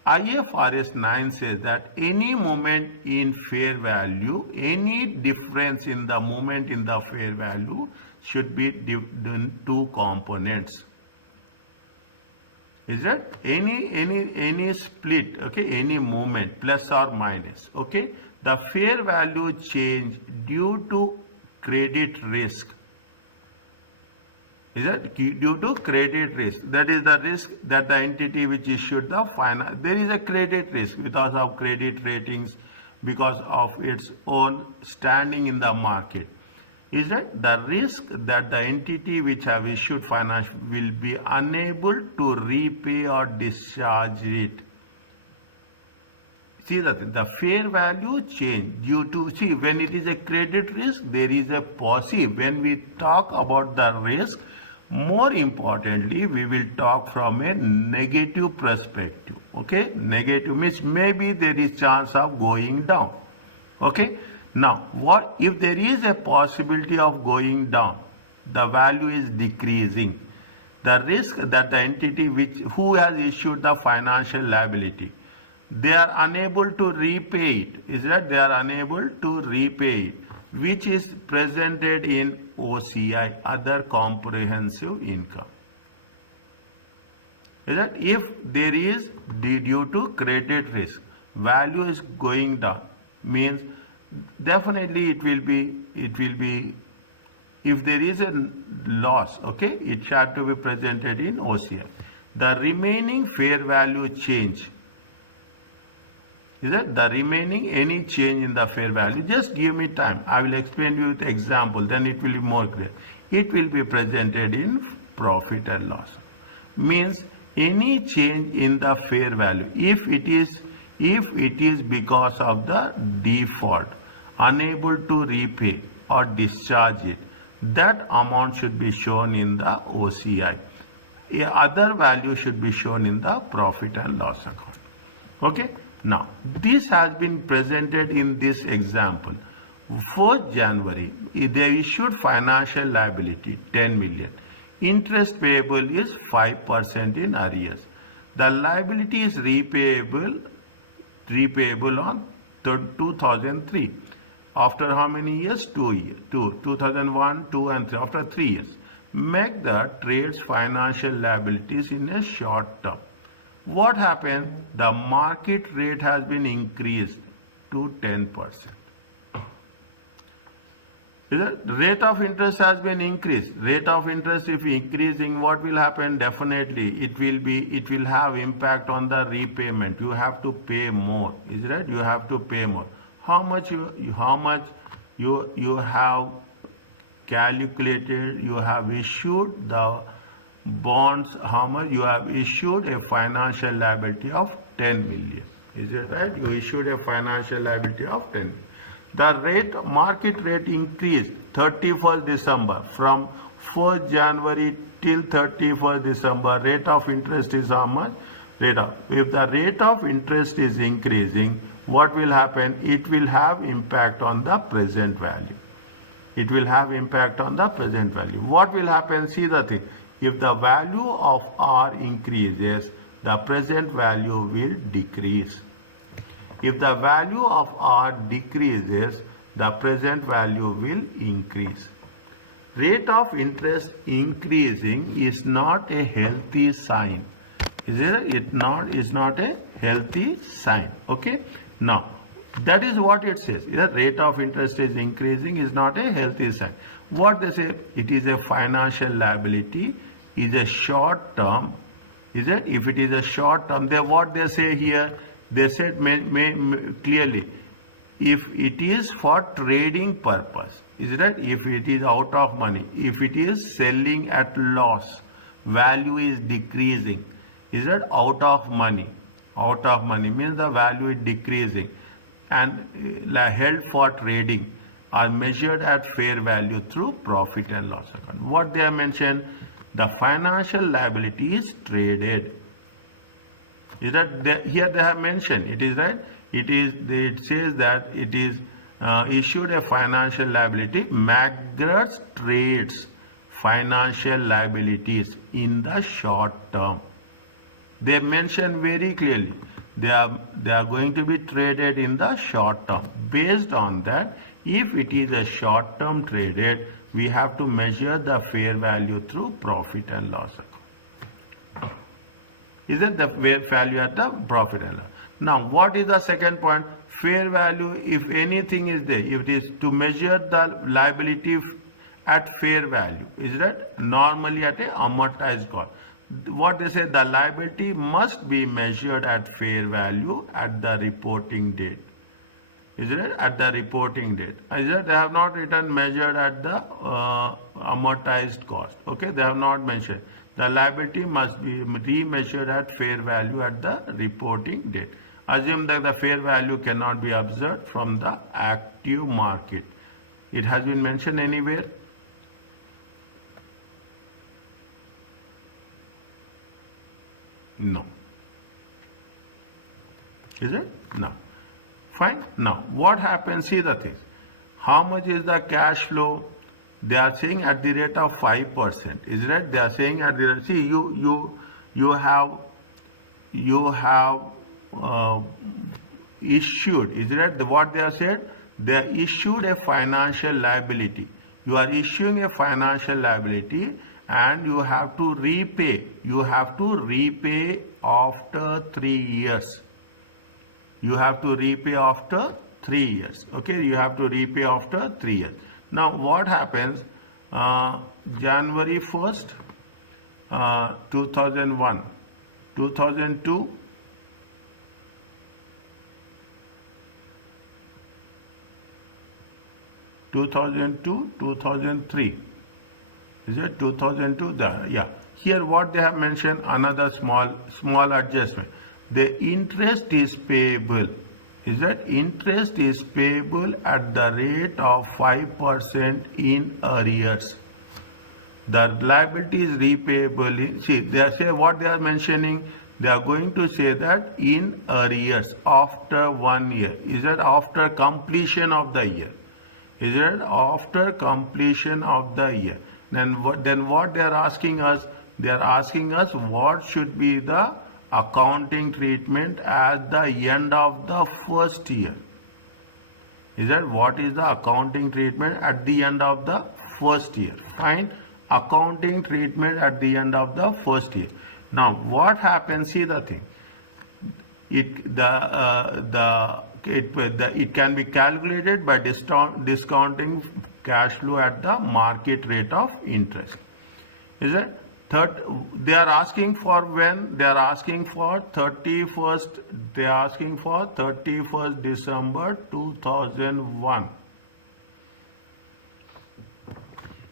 IFRS 9 says that any movement in fair value, any difference in the movement in the fair value should be done two components. Is that any split, okay, any movement plus or minus, okay, the fair value change due to credit risk. Is that due to credit risk? That is the risk that the entity which issued the finance, there is a credit risk because of credit ratings, because of its own standing in the market. is that the risk that the entity which have issued finance will be unable to repay or discharge it. See that the fair value change due to, see, when it is a credit risk, there is a possible, when we talk about the risk, more importantly, we will talk from a negative perspective. Okay, negative means maybe there is chance of going down. Okay, now what if there is a possibility of going down, the value is decreasing, the risk that the entity who has issued the financial liability, they are unable to repay it, is that they are unable to repay it, which is presented in OCI, other comprehensive income. Is that if there is, due to credit risk, value is going down, means definitely it will be if there is a loss, okay, it shall to be presented in OCI. The remaining fair value change, is that the remaining any change in the fair value, just give me time, I will explain you with example, then it will be more clear. It will be presented in profit and loss. Means any change in the fair value, if it is because of the default, unable to repay or discharge it, that amount should be shown in the OCI. Other value should be shown in the profit and loss account. Okay. Now, this has been presented in this example. 4th January, they issued financial liability 10 million. Interest payable is 5% in arrears. The liability is repayable on 2003. After how many years? 2 years. 2001, 2 and 3. After 3 years. Make the trade's financial liabilities in a short term. What happened? The market rate has been increased to 10%. The rate of interest has been increased. Rate of interest if increasing, what will happen? Definitely it will have impact on the repayment. You have to pay more. Is right? You have to pay more. How much you have calculated, you have issued the bonds, how much you have issued a financial liability of 10 million. Is it right? You issued a financial liability of 10 million. The market rate increased 31st December from 1st January till 31st December. Rate of interest is how much? If the rate of interest is increasing, what will happen? It will have impact on the present value. It will have impact on the present value. What will happen? See the thing. If the value of R increases, the present value will decrease. If the value of R decreases, the present value will increase. Rate of interest increasing is not a healthy sign. Is it? It's not a healthy sign. Okay. Now, that is what it says. The rate of interest is increasing is not a healthy sign. What they say? It is a financial liability. Is a short term. Is it? If it is a short term, what they say here? They said clearly, if it is for trading purpose, is it right? If it is out of money, if it is selling at loss, value is decreasing, is it out of money? Out of money means the value is decreasing, and held for trading are measured at fair value through profit and loss account. What they have mentioned, the financial liability is traded. Is that here they have mentioned? It is right. It says that it is issued a financial liability. McGrath trades financial liabilities in the short term. They mention very clearly. They are going to be traded in the short term. Based on that, if it is a short term traded, we have to measure the fair value through profit and loss account. Isn't the fair value at the profit and loss? Now, what is the second point? Fair value, if anything is there, if it is to measure the liability at fair value, is that normally at a amortized cost. What they say, the liability must be measured at fair value at the reporting date. Is it at the reporting date? Is it they have not written measured at the amortized cost? Okay, they have not mentioned. The liability must be remeasured at fair value at the reporting date. Assume that the fair value cannot be observed from the active market. It has been mentioned anywhere? No. Is it? No. Fine. Now, what happens? See the thing. How much is the cash flow? They are saying at the rate of 5%. Is it? They are saying at the rate. See, you have issued. Is it? What they have said? They are issued a financial liability. You are issuing a financial liability, and you have to repay. You have to repay after 3 years. You have to repay after 3 years. Okay, you have to repay after 3 years. Now, what happens? January 1st, 2001, 2002, 2002, 2003. Is it 2002? Yeah. Here, what they have mentioned, another small adjustment. The interest is payable. Is that interest is payable at the rate of 5% in arrears. The liability is repayable. See, they are saying what they are mentioning. They are going to say that in arrears after 1 year. Is that after completion of the year? Is it after completion of the year? Then what they are asking us? They are asking us what should be the accounting treatment at the end of the first year. Is that what is the accounting treatment at the end of the first year? Fine. Accounting treatment at the end of the first year. Now what happens? See the thing. It can be calculated by discounting cash flow at the market rate of interest. Is it? They are asking for when? They are asking for 31st. They are asking for 31st December 2001.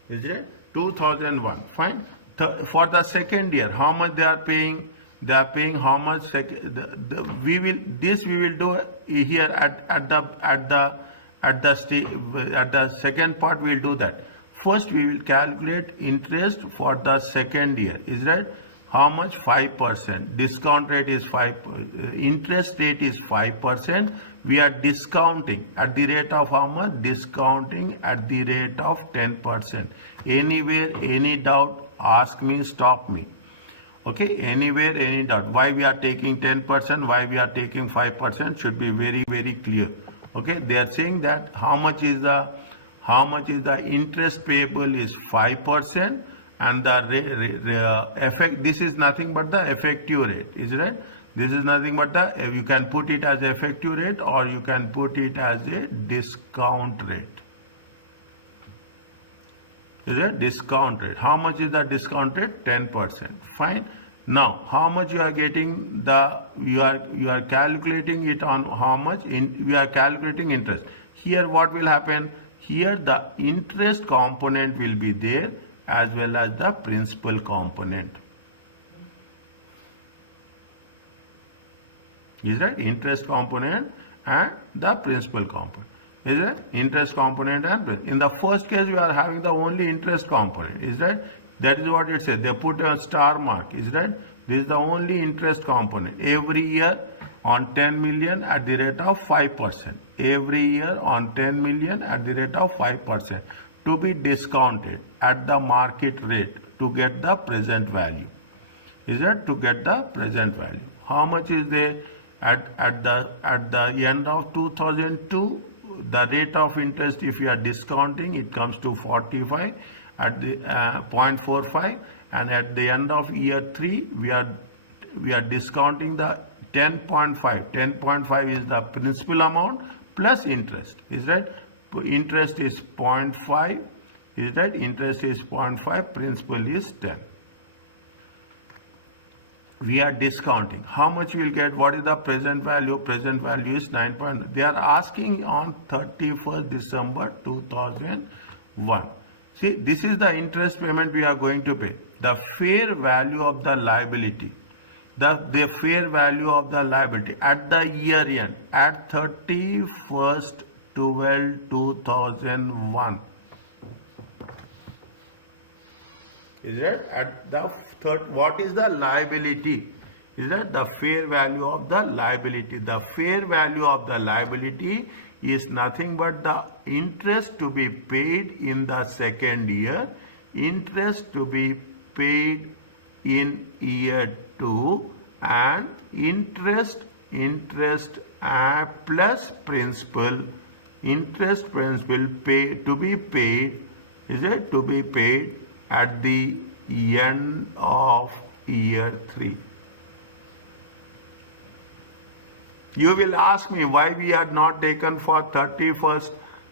Is it? 2001. Fine. For the second year, how much they are paying? They are paying how much? We will do here at the second part. We will do that. First, we will calculate interest for the second year. Is right? How much? 5%. Discount rate is 5%. Interest rate is 5%. We are discounting at the rate of how much? Discounting at the rate of 10%. Anywhere, any doubt, ask me, stop me. Okay, anywhere, any doubt. Why we are taking 10%? Why we are taking 5%? Should be very, very clear. Okay, they are saying that how much is the interest payable is 5%, and the effect, this is nothing but the effective rate. Is right? This is nothing but you can put it as effective rate, or you can put it as a discount rate. Is it? Discount rate. How much is the discount rate? 10%. Fine. Now, how much you are getting you are calculating it on how much we are calculating interest. Here what will happen? Here the interest component will be there as well as the principal component. Is that interest component and the principal component? Is that interest component and principal? In the first case, we are having the only interest component. Is that? That is what it says. They put a star mark. Is that? This is the only interest component. Every year on 10 million at the rate of 5%. Every year on 10 million at the rate of 5% to be discounted at the market rate to get the present value. Is that? To get the present value. How much is there at the end of 2002? The rate of interest, if you are discounting, it comes to 45 at the 0.45, and at the end of year 3 we are discounting the 10.5. 10.5 is the principal amount plus interest. Is right? Interest is 0.5. Is right? Interest is 0.5. Principal is 10. we are discounting. How much we will get? What is the present value? Present value is 9. They are asking on 31st December 2001. See, this is the interest payment we are going to pay. The fair value of the liability. The fair value of the liability at the year end, at 31st 12/2001. Is that at the third? What is the liability? Is that the fair value of the liability? The fair value of the liability is nothing but the interest to be paid in the second year, interest to be paid in year 2, and interest plus principal, interest principal to be paid. Is it to be paid at the end of year 3. You will ask me why we are not taken for 31st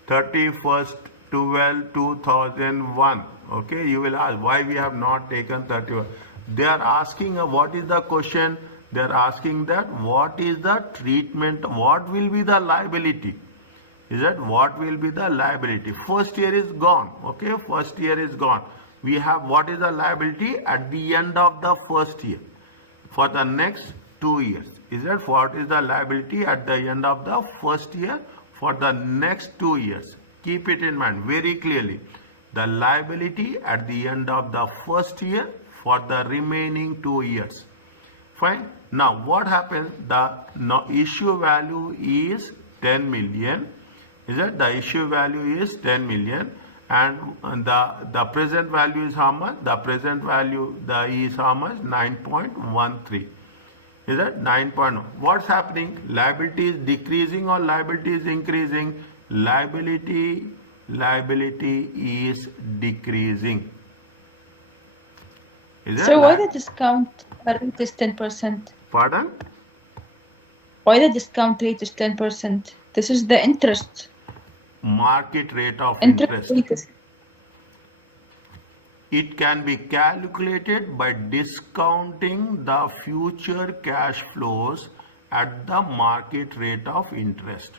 12/2001. Okay, you will ask why we have not taken 31. They are asking what is the question? They are asking that what is the treatment? What will be the liability? Is that what will be the liability? First year is gone. Okay, first year is gone. We have what is the liability at the end of the first year for the next 2 years. Is that what is the liability at the end of the first year for the next 2 years? Keep it in mind very clearly. The liability at the end of the first year for the remaining 2 years. Fine. Now what happens? The issue value is 10 million. Is that the issue value is 10 million, and the present value is how much? The present value is how much? 9.13. Is that 9.1? What's happening? Liability is decreasing or liability is increasing? Liability is decreasing. Is So why the discount rate is 10%? Pardon? Why the discount rate is 10%? This is the interest. Market rate of Interest rate is It can be calculated by discounting the future cash flows at the market rate of interest.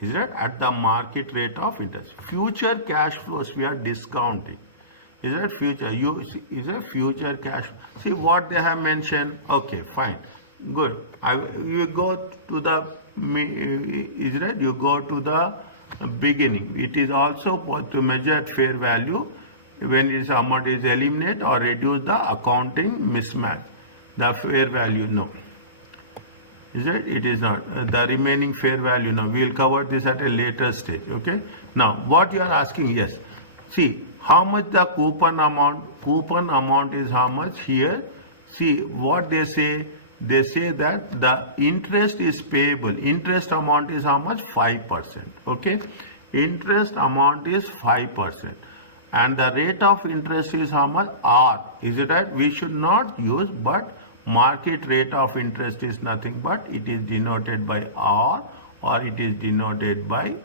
Is that at the market rate of interest? Future cash flows we are discounting. Is that future? Is a future cash? See what they have mentioned. Okay, fine, good. You go to the is that you go to the beginning. It is also to measure at fair value when its amount is eliminate or reduce the accounting mismatch. The fair value, no. Is it? It is not. The remaining fair value, no. We will cover this at a later stage. Okay. Now, what you are asking? Yes. See how much the coupon amount. Coupon amount is how much here. See what they say. They say that the interest is payable. Interest amount is how much? 5%. Okay. Interest amount is 5%. And the rate of interest is how much? R. Is it right? We should not use, but market rate of interest is nothing but it is denoted by R, or it is denoted by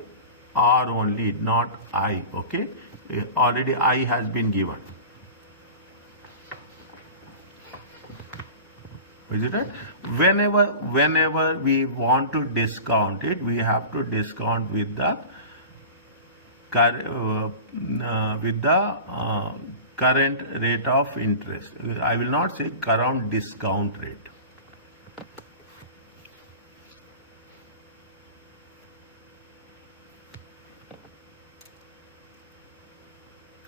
R only, not I. Okay. Already I has been given. Is it right? Whenever we want to discount it, we have to discount with the current rate of interest. I will not say current discount rate.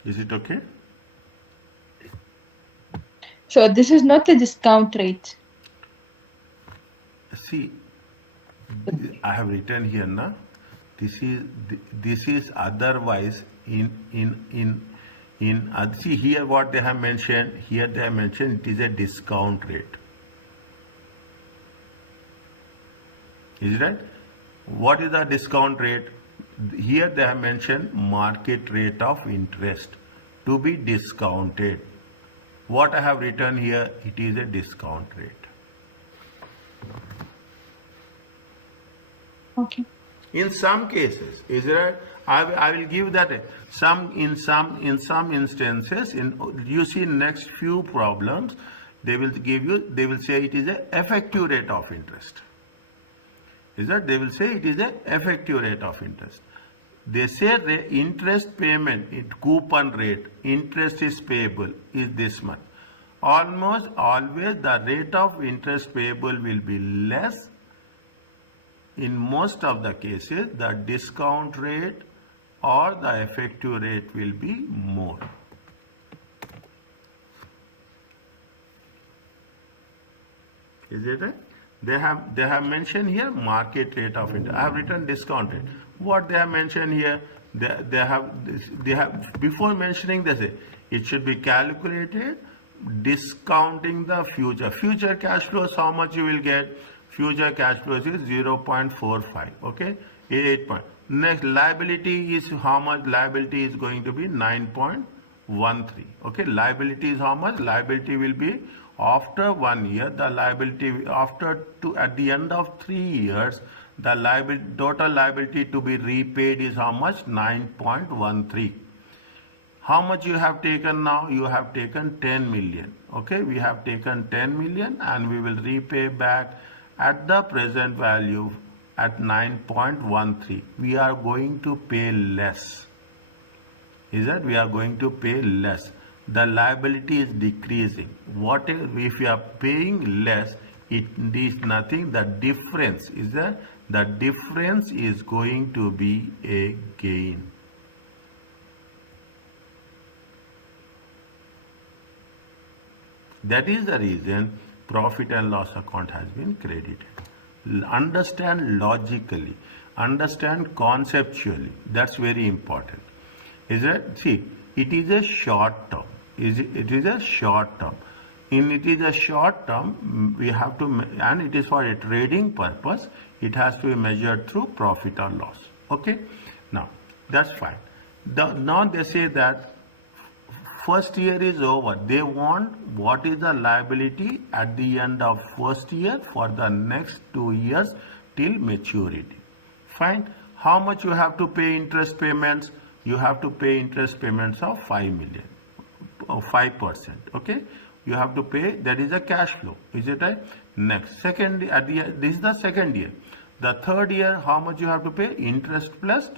Is it okay? so this is not the discount rate. See, I have written here now. This is otherwise in see here what they have mentioned. Here they have mentioned it is a discount rate. Is it right? What is the discount rate? Here they have mentioned market rate of interest to be discounted. What I have written here, it is a discount rate. Okay. In some cases, is there? I will give that in some instances. You see next few problems, they will say it is a effective rate of interest. Is that they will say it is a effective rate of interest. They say the interest payment, coupon rate, interest is payable is this much. Almost always the rate of interest payable will be less. In most of the cases, the discount rate or the effective rate will be more. Is it right? They have mentioned here market rate of interest. I have written discount rate. What they have mentioned here, they have before mentioning they say it should be calculated discounting the future cash flows. How much you will get? Future cash flows is 0.45. Okay, 8 point. Next liability is how much? Liability is going to be 9.13. Okay, liability is how much? Liability will be after 1 year. The liability at the end of 3 years, the total liability to be repaid is how much? 9.13. How much you have taken now? You have taken 10 million. Okay, we have taken 10 million and we will repay back at the present value at 9.13. We are going to pay less. Is that we are going to pay less? The liability is decreasing. What if we are paying less? It is nothing. The difference is that the difference is going to be a gain. That is the reason profit and loss account has been credited. Understand logically, understand conceptually. That's very important. Is it? See, it is a short term. It is a short term. It is a short term, we have to, and it is for a trading purpose. It has to be measured through profit or loss. Okay. Now that's fine. Now they say that first year is over. They want what is the liability at the end of first year for the next 2 years till maturity. Fine. How much you have to pay interest payments? You have to pay interest payments of 5 million, or 5%. Okay. You have to pay. That is a cash flow. Is it right? Next, second at the this is the second year. The third year, how much you have to pay? Interest plus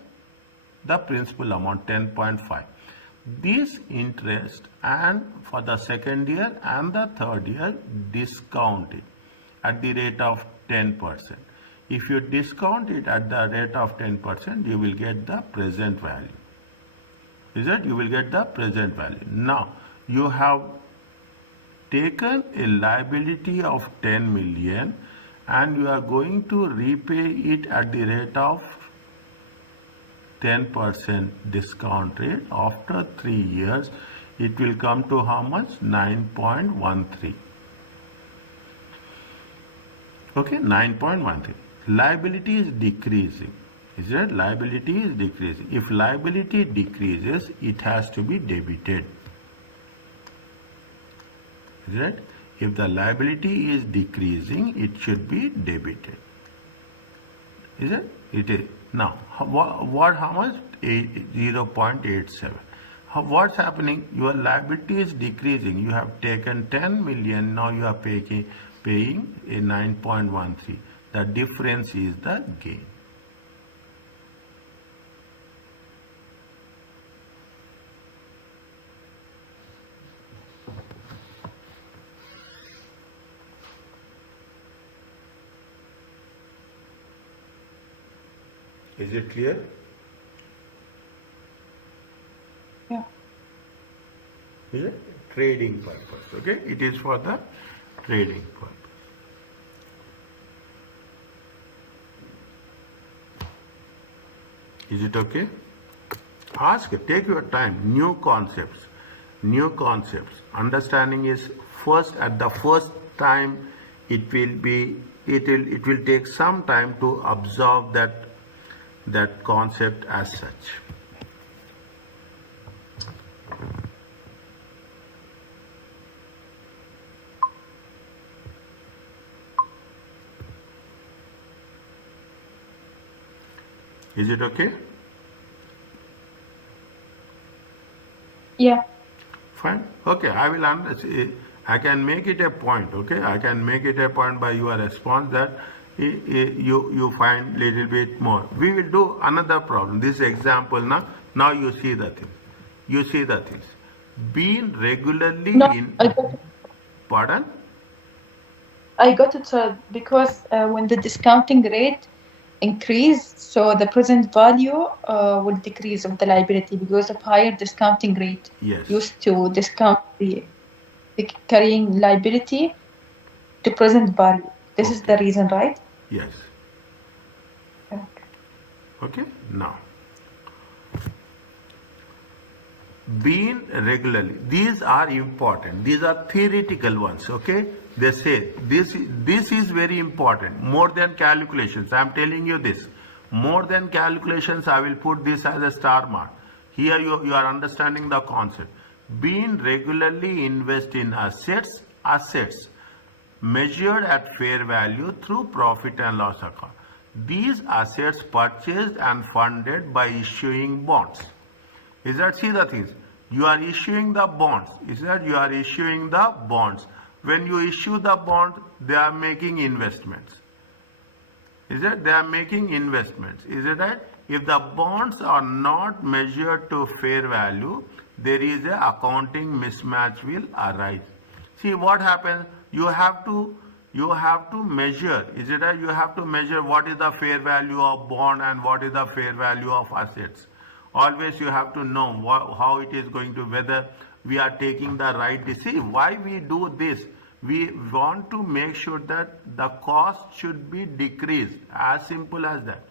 the principal amount 10.5. This interest and for the second year and the third year discounted at the rate of 10%. If you discount it at the rate of 10%, you will get the present value. Is it? You will get the present value. Now you have taken a liability of 10 million and you are going to repay it at the rate of 10% discount rate. After 3 years, it will come to how much? 9.13. Okay, 9.13. Liability is decreasing. Is that? Liability is decreasing. If liability decreases, it has to be debited. Is that? If the liability is decreasing, it should be debited. Is it? It is. Now, how much? 0.87. What's happening? Your liability is decreasing. You have taken 10 million. Now you are paying a 9.13. The difference is the gain. Is it clear? Yeah. Is it? Trading purpose. Okay? It is for the trading purpose. Is it okay? Ask, take your time. New concepts. New concepts. Understanding is at the first time it will take some time to absorb that concept as such. Is it okay? Yeah. Fine. Okay, I can make it a point. Okay, I can make it a point by your response that you find little bit more. We will do another problem. This example now. Now you see the thing. You see the things. Being regularly No, in. I got it. Pardon? I got it, because when the discounting rate increase, so the present value will decrease of the liability because of higher discounting rate Yes. used to discount the carrying liability to present value. This is Okay. the reason, right? Yes. Okay. Okay. Now. Being regularly, these are important, these are theoretical ones. Okay, they say this is very important, more than calculations. I am telling you this, more than calculations. I will put this as a star mark. Here you are understanding the concept. Being regularly invest in assets measured at fair value through profit and loss account. These assets purchased and funded by issuing bonds. Is that, see the things, you are issuing the bonds. Is that you are issuing the bonds? When you issue the bond, they are making investments. Is that they are making investments? Is it right? If the bonds are not measured to fair value, there is a accounting mismatch will arise. See what happens? You have to measure. Is it right? You have to measure what is the fair value of bond and what is the fair value of assets. Always you have to know how it is going to, whether we are taking the right decision. Why we do this? We want to make sure that the cost should be decreased. As simple as that.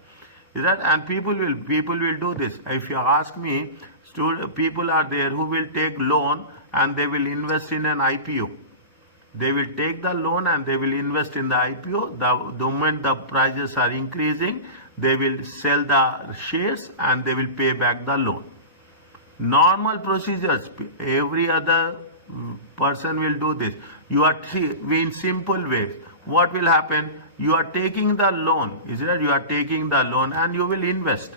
Is that? And people will do this. If you ask me, people are there who will take loan and they will invest in an IPO. They will take the loan and they will invest in the IPO. The moment the prices are increasing, they will sell the shares and they will pay back the loan. Normal procedures, every other person will do this. You are in simple ways. What will happen? You are taking the loan. Is it? You are taking the loan and you will invest.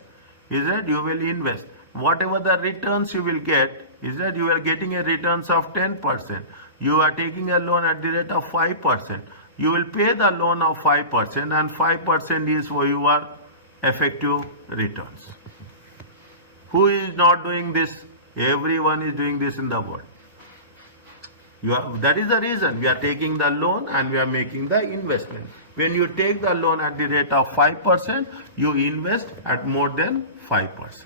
Is it? You will invest. Whatever the returns you will get, is that you are getting a returns of 10%. You are taking a loan at the rate of 5%. You will pay the loan of 5% and 5% is for your effective returns. Who is not doing this? Everyone is doing this in the world. That is the reason we are taking the loan and we are making the investment. When you take the loan at the rate of 5%, you invest at more than 5%.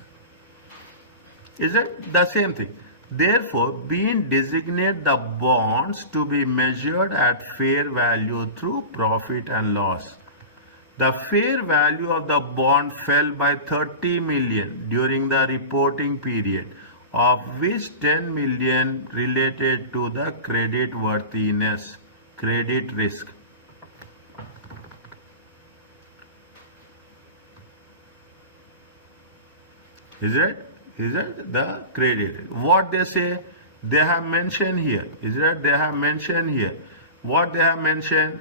Is it the same thing? Therefore, being designate the bonds to be measured at fair value through profit and loss. The fair value of the bond fell by 30 million during the reporting period, of which 10 million related to the credit worthiness, credit risk. Is it? Is it the credit? What they say, they have mentioned here. Is that they have mentioned here? What they have mentioned?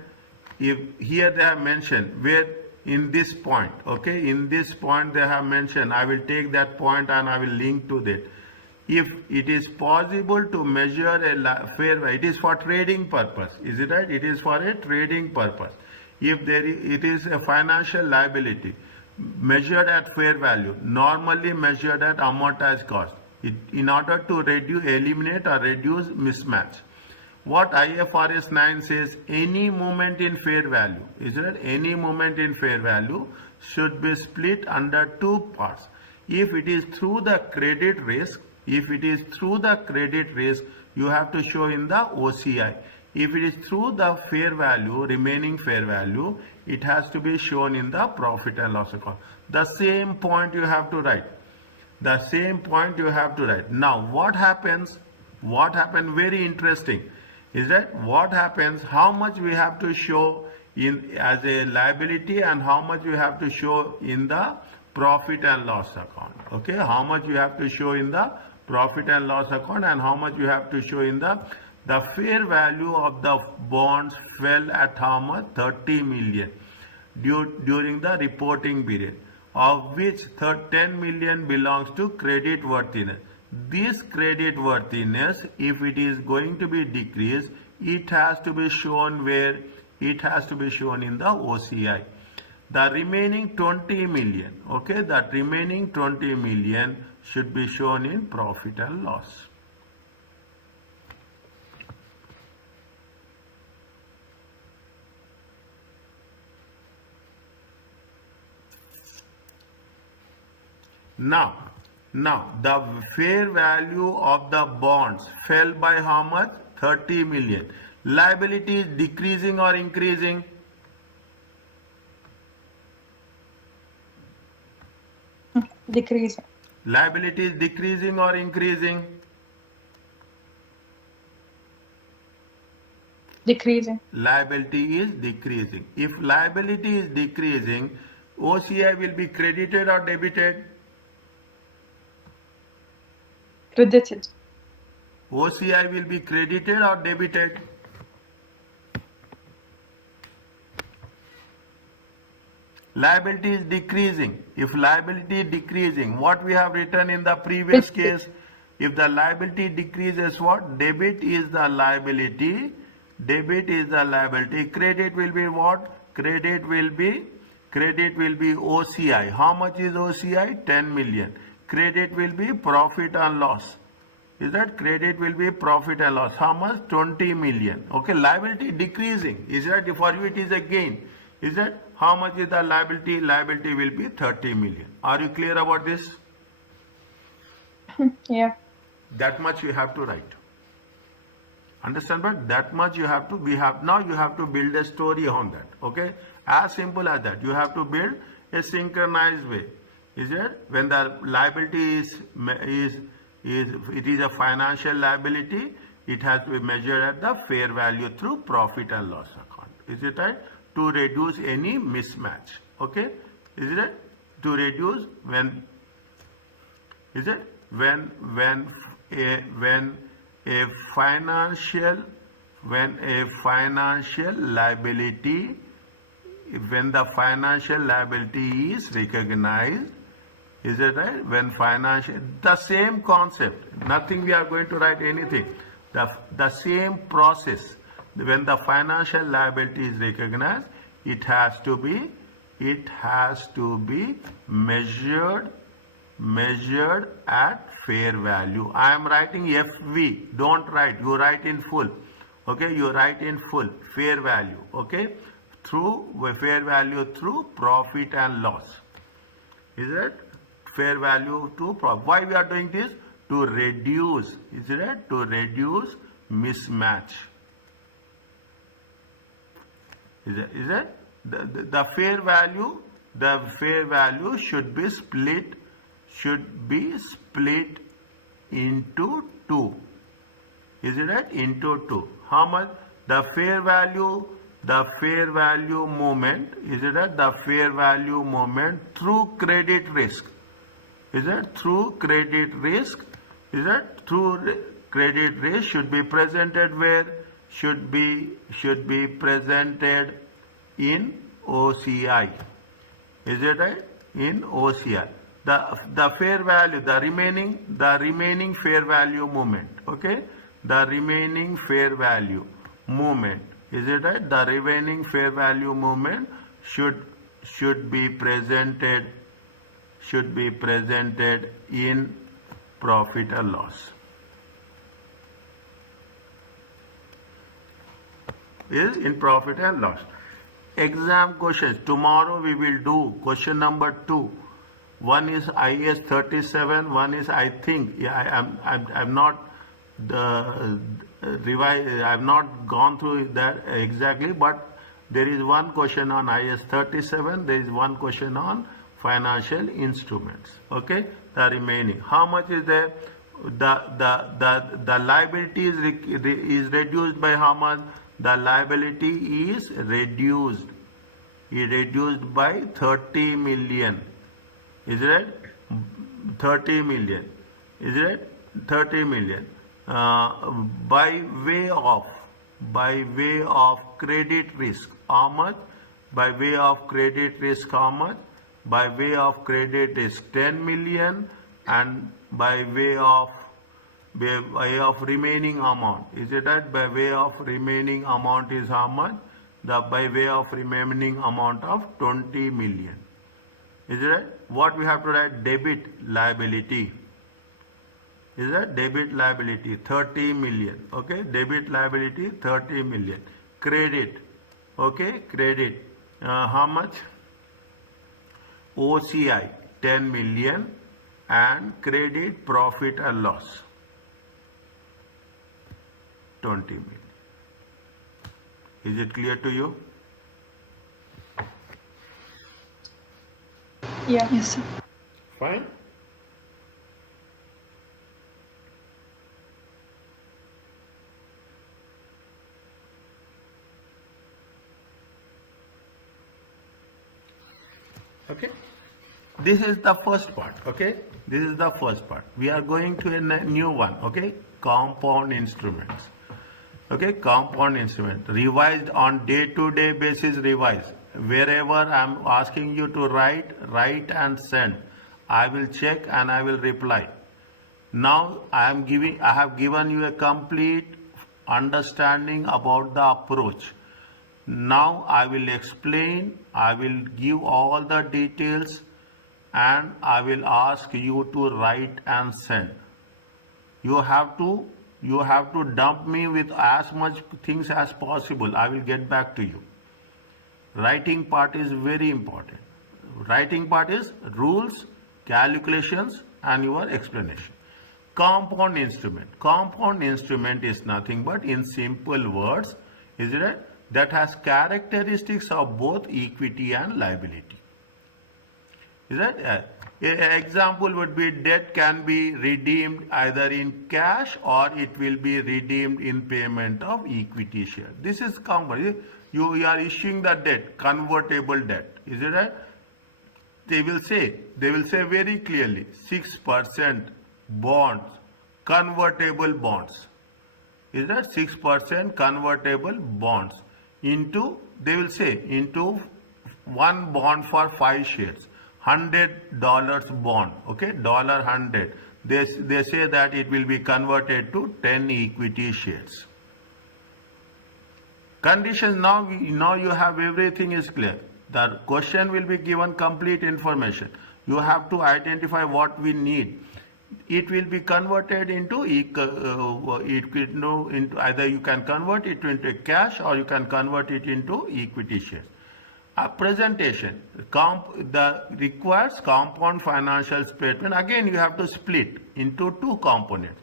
If here they have mentioned where in this point, okay, in this point they have mentioned. I will take that point and I will link to that. If it is possible to measure a fair value, it is for trading purpose. Is it right? It is for a trading purpose. If it is a financial liability measured at fair value, normally measured at amortized cost, in order to eliminate or reduce mismatch. What IFRS 9 says, any movement in fair value, is that any movement in fair value should be split under two parts. If it is through the credit risk, you have to show in the OCI. If it is through the fair value, remaining fair value, it has to be shown in the profit and loss account. The same point you have to write. The same point you have to write. Now, what happens? What happened? Very interesting. Is that what happens? How much we have to show in as a liability and how much we have to show in the profit and loss account. Okay, how much you have to show in the profit and loss account and how much you have to show in the fair value of the bonds fell at how much? 30 million during the reporting period, of which 10 million belongs to credit worthiness. This credit worthiness, if it is going to be decreased, it has to be shown where? It has to be shown in the OCI. The remaining 20 million, okay, that remaining 20 million should be shown in profit and loss. Now the fair value of the bonds fell by how much? 30 million. Liability is decreasing or increasing? Decreasing. Liability is decreasing or increasing? Decreasing. Liability is decreasing. If liability is decreasing, OCI will be credited or debited? Credited. OCI will be credited or debited? Liability is decreasing. If liability is decreasing, what we have written in the previous case, if the liability decreases, what? Debit is the liability. Debit is the liability. Credit will be what? Credit will be OCI. How much is OCI? 10 million. Credit will be profit and loss. Is that credit will be profit and loss? How much? 20 million. Okay, liability decreasing. Is that for you it is a gain? Is that how much is the liability? Liability will be 30 million. Are you clear about this? Yeah. That much you have to write. Understand? But that much you have to. Now you have to build a story on that. Okay, as simple as that. You have to build a synchronized way. Is it? When the liability it is a financial liability, it has to be measured at the fair value through profit and loss account. Is it right? To reduce any mismatch. Okay? Is it right? To reduce when a financial liability, when the financial liability is recognized, is it right? When financial, the same concept, nothing we are going to write anything. The same process. When the financial liability is recognized, it has to be measured at fair value. I am writing FV. Don't write. You write in full. Okay, you write in full. Fair value. Okay, through fair value through profit and loss. Is it? Fair value to profit. Why we are doing this? To reduce. Is it? To reduce mismatch. Is it? The fair value should be split into two. Is it right? Into two. How much? The fair value movement, is it right? The fair value movement through credit risk. Is it? Through credit risk. Is it? Through credit risk should be presented where? Should be presented in OCI. Is it right? In OCI. The fair value, the remaining fair value movement. Okay? The remaining fair value movement. Is it right? The remaining fair value movement should be presented in profit or loss. Is in profit and loss. Exam questions. Tomorrow we will do question number 2. One is IS 37. One is, I think, I'm not I've not gone through that exactly, but there is one question on IS 37. There is one question on financial instruments. Okay, the remaining. How much is there? The liability is reduced by how much? The liability is reduced by 30 million. Is it? 30 million. Is it? 30 million. By way of credit risk. How much? By way of credit risk, how much? by way of credit is 10 million, and by way of remaining amount, is it right? By way of remaining amount is how much? The by way of remaining amount of 20 million. Is it right? What we have to write? Debit liability. Is that debit liability 30 million? Okay, debit liability 30 million. Credit, okay, credit how much? OCI 10 million, and credit profit and loss 20 million. Is it clear to you? Yeah. Yes, sir. Fine. Okay, this is the first part. Okay, this is the first part. We are going to a new one. Okay, compound instruments. Okay, compound instrument revised on day-to-day basis. Revise wherever I am asking you to write and send. I will check and I will reply. Now I have given you a complete understanding about the approach. Now I will explain, I will give all the details, and I will ask you to write and send. You have to dump me with as much things as possible. I will get back to you. Writing part is very important. Writing part is rules, calculations, and your explanation. Compound instrument. Compound instrument is nothing but, in simple words, is it, that has characteristics of both equity and liability. Is that? An example would be debt can be redeemed either in cash or it will be redeemed in payment of equity share. This is common. You are issuing the debt, convertible debt. Is it right? They will say very clearly 6% bonds, convertible bonds. Is that 6% convertible bonds into, they will say, into one bond for 5 shares, $100 bond, okay, $100. They say that it will be converted to 10 equity shares. Conditions, now you have everything is clear. The question will be given complete information. You have to identify what we need. It will be converted into either you can convert it into cash or you can convert it into equity shares. A presentation requires compound financial statement. Again, you have to split into two components.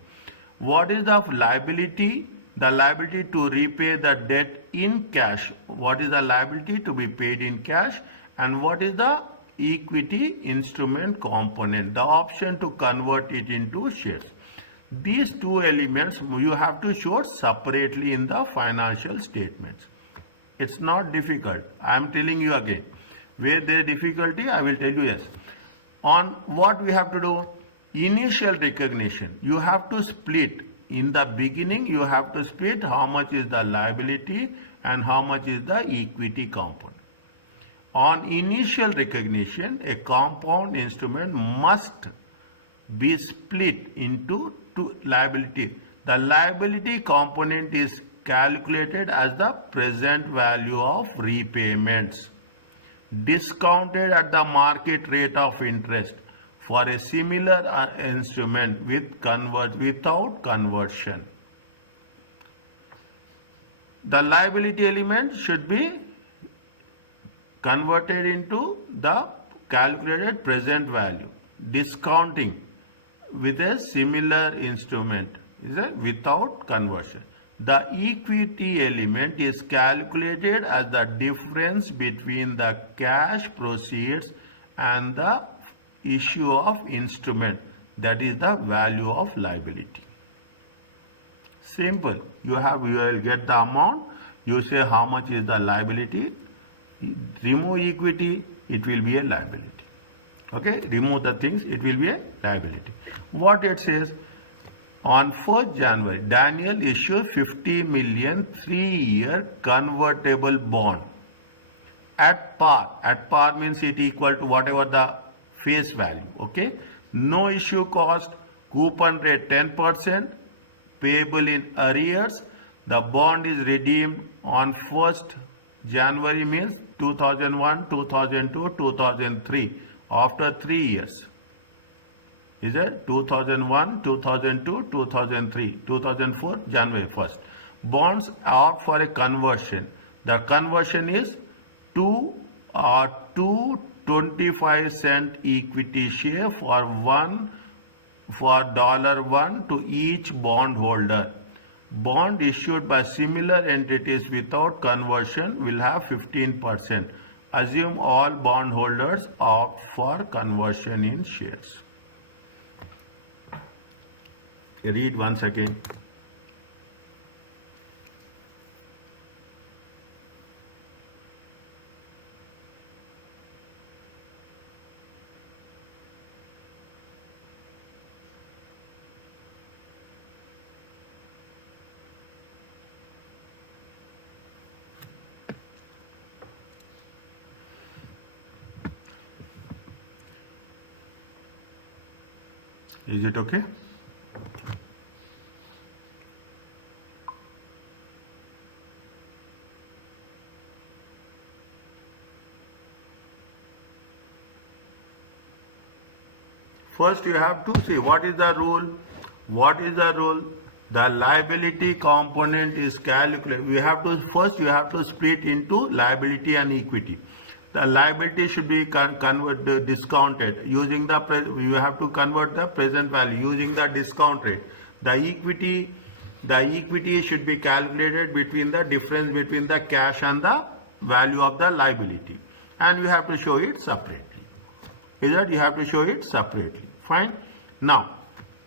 What is the liability? The liability to repay the debt in cash. What is the liability to be paid in cash? And what is the equity instrument component, the option to convert it into shares? These two elements you have to show separately in the financial statements. It's not difficult. I am telling you again. Where there is difficulty, I will tell you yes. On what we have to do? Initial recognition. You have to split. In the beginning, you have to split how much is the liability and how much is the equity component. On initial recognition, a compound instrument must be split into two liabilities. The liability component is calculated as the present value of repayments, discounted at the market rate of interest for a similar instrument without conversion. The liability element should be converted into the calculated present value, discounting with a similar instrument, is it, without conversion. The equity element is calculated as the difference between the cash proceeds and the issue of instrument, that is the value of liability. Simple. You will get the amount, you say how much is the liability, remove equity, it will be a liability. Okay, remove the things, it will be a liability. What it says, on 1st January, Daniel issued 50 million 3-year convertible bond at par means it equal to whatever the face value, okay. No issue cost, coupon rate 10%, payable in arrears. The bond is redeemed on 1st January means 2001, 2002, 2003, after 3 years. Is it 2001, 2002, 2003, 2004, January 1st. Bonds are for a conversion. The conversion is two 25-cent equity share for $1 to each bond holder. Bond issued by similar entities without conversion will have 15%. Assume all bond holders opt for conversion in shares. Read once again. Is it okay? First you have to see what is the rule. What is the rule? The liability component is calculated. You have to split into liability and equity. The liability should be discounted using you have to convert the present value using the discount rate. The equity should be calculated between the difference between the cash and the value of the liability, and you have to show it separately. Is that you have to show it separately. Fine. Now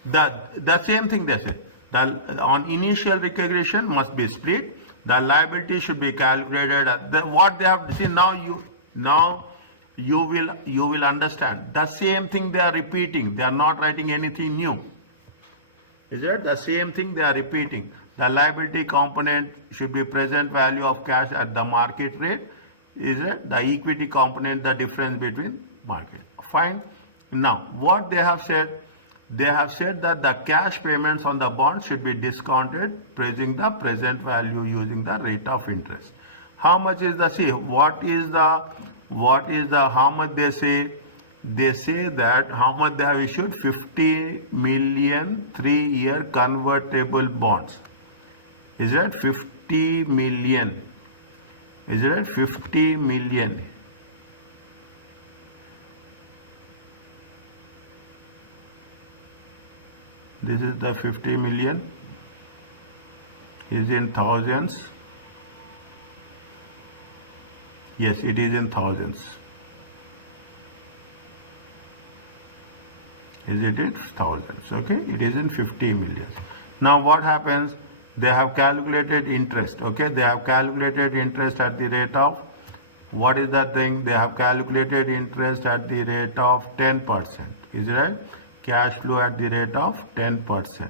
the same thing they say. On initial recognition must be split. The liability should be calculated at what they have to see. Now you will understand the same thing they are repeating. They are not writing anything new. Is it the same thing they are repeating? The liability component should be present value of cash at the market rate. Is it the equity component the difference between market? Fine. Now what they have said, they have said that the cash payments on the bond should be discounted using the present value using the rate of interest. How much is the, see, what is the how much they say? They say that how much they have issued? 50 million 3-year convertible bonds. Is it 50 million? Is it 50 million? This is the 50 million. Is in thousands. Yes, it is in thousands. Is it in thousands? Okay, it is in 50 million. Now what happens? They have calculated interest. Okay, they have calculated interest at the rate of, what is that thing? They have calculated interest at the rate of 10%. Is it right? Cash flow at the rate of 10%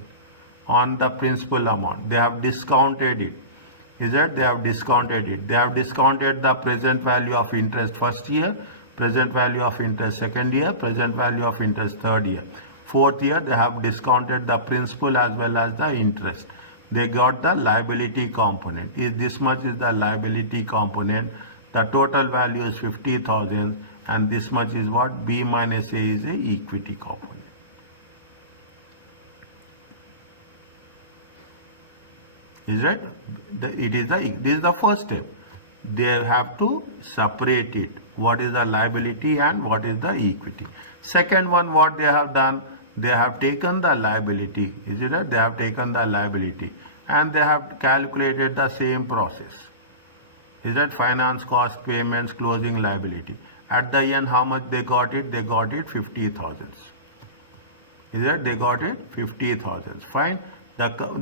on the principal amount. They have discounted it. Is that they have discounted it? They have discounted the present value of interest first year, present value of interest second year, present value of interest third year. Fourth year they have discounted the principal as well as the interest. They got the liability component. Is this much is the liability component. The total value is 50,000 and this much is what? B minus A is a equity component. Is right? This is the first step. They have to separate it. What is the liability and what is the equity? Second one, what they have done, they have taken the liability. Is it right? They have taken the liability and they have calculated the same process. Is that finance cost, payments, closing liability? At the end, how much they got it? They got it 50,000. Is that they got it 50,000? Fine.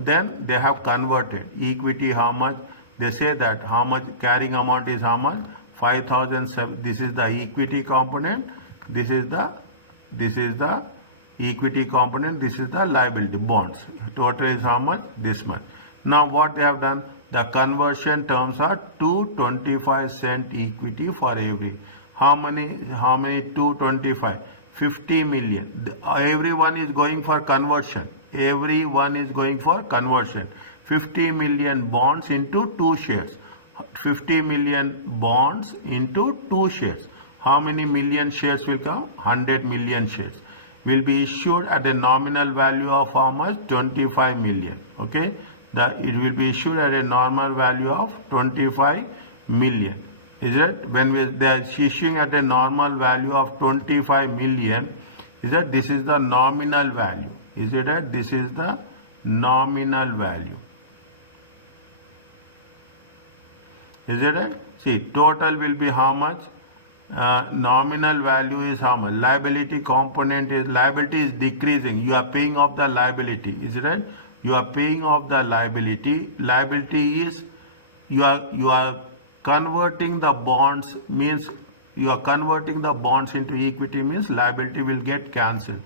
Then they have converted equity. How much? They say that how much carrying amount is how much? 5,007. This is the equity component. This is the equity component. This is the liability bonds. Total is how much? This much. Now what they have done? The conversion terms are 225 cent equity for every. How many 225? 50 million. Everyone is going for conversion. Everyone is going for conversion. 50 million bonds into 2 shares. 50 million bonds into 2 shares. How many million shares will come? 100 million shares will be issued at a nominal value of how much? 25 million. Okay, it will be issued at a normal value of 25 million. Is it? When they are issuing at a normal value of 25 million, is that this is the nominal value? Is it that this is the nominal value? Is it right? See, total will be how much? Nominal value is how much? Liability component is, liability is decreasing. You are paying off the liability. Is it right? You are paying off the liability. Liability is, you are converting the bonds, means you are converting the bonds into equity, means liability will get cancelled.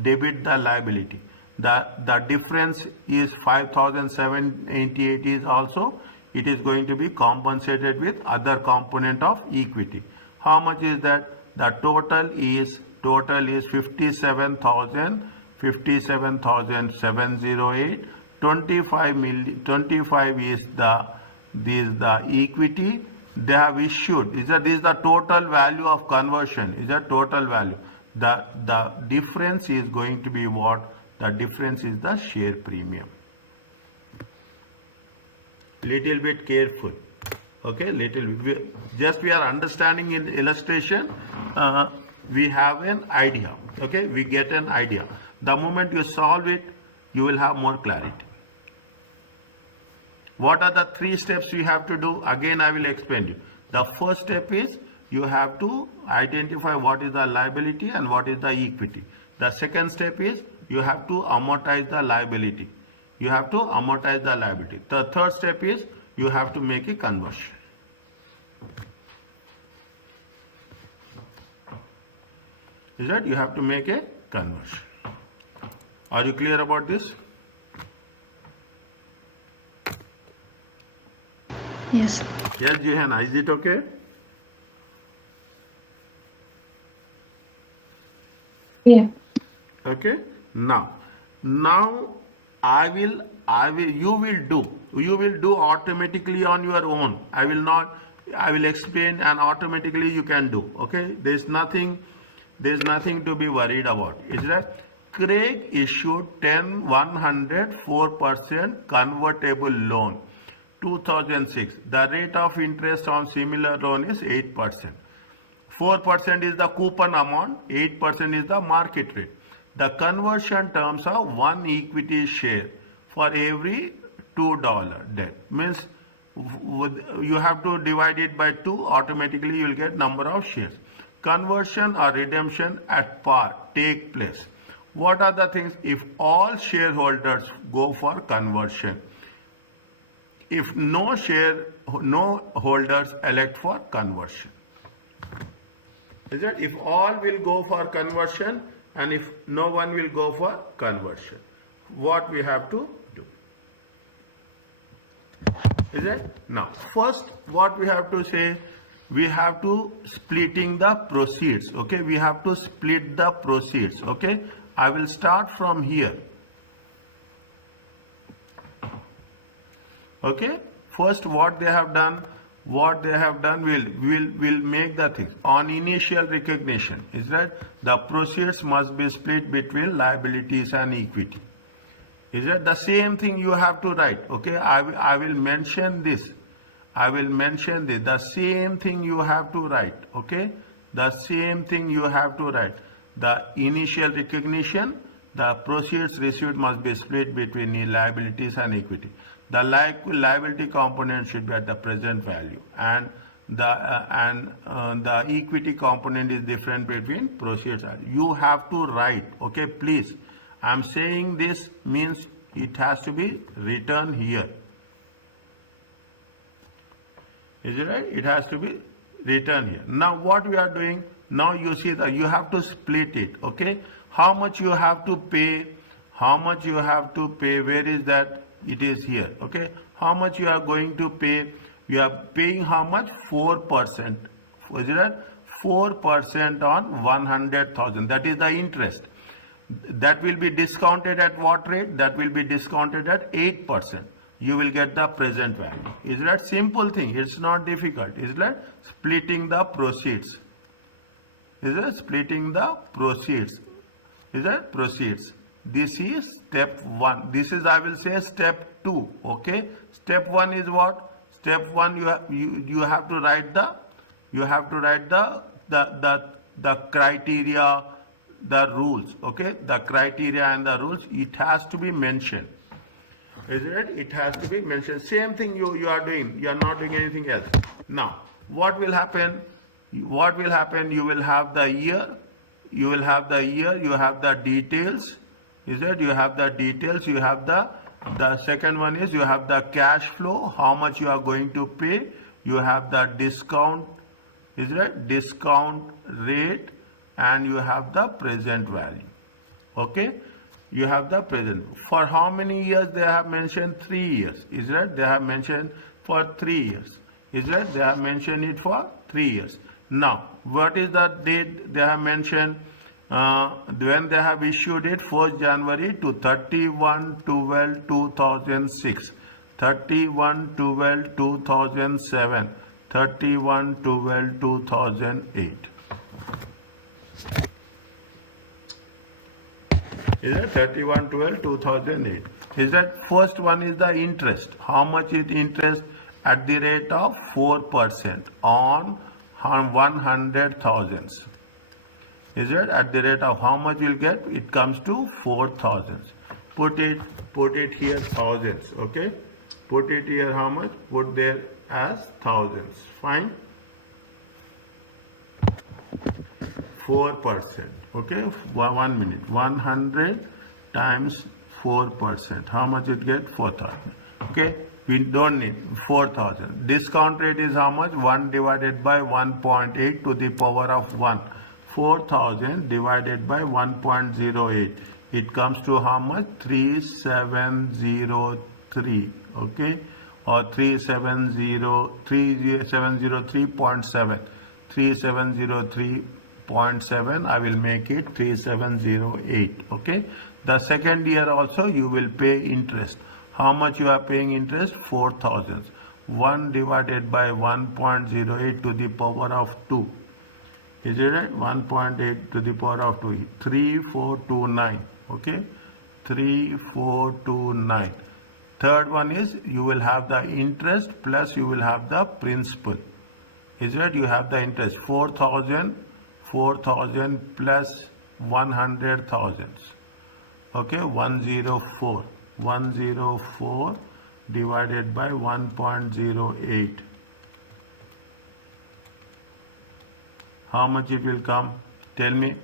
Debit the liability. The difference is 5,788 is also, it is going to be compensated with other component of equity. How much is that? The total is 57,708. 25 is the equity they have issued. This is the total value of conversion. Is the total value. The difference is going to be what? The difference is the share premium. Little bit careful. Okay, little bit. Just we are understanding in illustration. We have an idea. Okay, we get an idea. The moment you solve it, you will have more clarity. What are the 3 steps you have to do? Again, I will explain you. The first step is you have to identify what is the liability and what is the equity. The second step is you have to amortize the liability. You have to amortize the liability. The third step is you have to make a conversion. Is that you have to make a conversion. Are you clear about this? Yes. Yes, Johanna, is it okay? Yeah. Okay. Now you will do automatically on your own. I will explain and automatically you can do. Okay. There's nothing to be worried about. Is that Craig issued 104% convertible loan 2006. The rate of interest on similar loan is 8%. 4% is the coupon amount, 8% is the market rate. The conversion terms are 1 equity share for every $2 debt. Means you have to divide it by 2, automatically you will get number of shares. Conversion or redemption at par take place. What are the things? If all shareholders go for conversion, if no holders elect for conversion. Is that if all will go for conversion and if no one will go for conversion, what we have to do? Is it? Now, first what we have to say, we have to splitting the proceeds. Okay, we have to split the proceeds. Okay, I will start from here. Okay, first what they have done will make the things on initial recognition. Is that the proceeds must be split between liabilities and equity. Is that the same thing you have to write? Okay, I will mention this. The same thing you have to write. Okay, the same thing you have to write. The initial recognition, the proceeds received must be split between the liabilities and equity. The liability component should be at the present value, and the equity component is different between proceeds. You have to write. Okay, please. I am saying this means it has to be written here. Is it right? It has to be written here. Now what we are doing? Now you see that you have to split it. Okay, how much you have to pay? How much you have to pay? Where is that? It is here. Okay. How much you are going to pay? You are paying how much? 4%. Is it right? 4% on 100,000. That is the interest. That will be discounted at what rate? That will be discounted at 8%. You will get the present value. Is that simple thing? It's not difficult. Is that splitting the proceeds? Is that splitting the proceeds? Is that proceeds? This is step 1. This is, I will say, step 2. Okay. Step 1 is what? Step 1, you have to write the criteria, the rules. Okay. The criteria and the rules, it has to be mentioned. Is it? It has to be mentioned. Same thing you are doing. You are not doing anything else. Now, what will happen? What will happen? You will have the year. You will have the year. You have the details. Is it? You have the details. You have the second one is you have the cash flow. How much you are going to pay. You have the discount. Is it? Discount rate, and you have the present value. Okay. You have the present. For how many years they have mentioned? 3 years. Is that? They have mentioned for 3 years. Is that? They have mentioned it for 3 years. Now, what is the date they have mentioned? When they have issued it, 1st January to 31/12/2006, 31/12/2007, 31/12/2008. Is that 31/12/2008? Is that first one is the interest? How much is interest? At the rate of 4% on 100,000. Is it? At the rate of how much you'll get? It comes to 4,000. Put it here thousands. Okay. Put it here how much? Put there as thousands. Fine. 4%. Okay. 1 minute. 100 times 4%. How much it get? 4,000. Okay. We don't need 4,000. Discount rate is how much? 1 divided by 1.8 to the power of 1. 4,000 divided by 1.08. It comes to how much? 3703. Okay. Or 3703.7. 3703.7. I will make it 3708. Okay. The second year also you will pay interest. How much you are paying interest? 4,000. 1 divided by 1.08 to the power of 2. Is it right? 1.8 to the power of 2. 3429. Okay. 3429. Third one is you will have the interest plus you will have the principal. Is it? You have the interest. 4,000 plus 100,000. Okay. 104. 104 divided by 1.08. How much it will come? Tell me.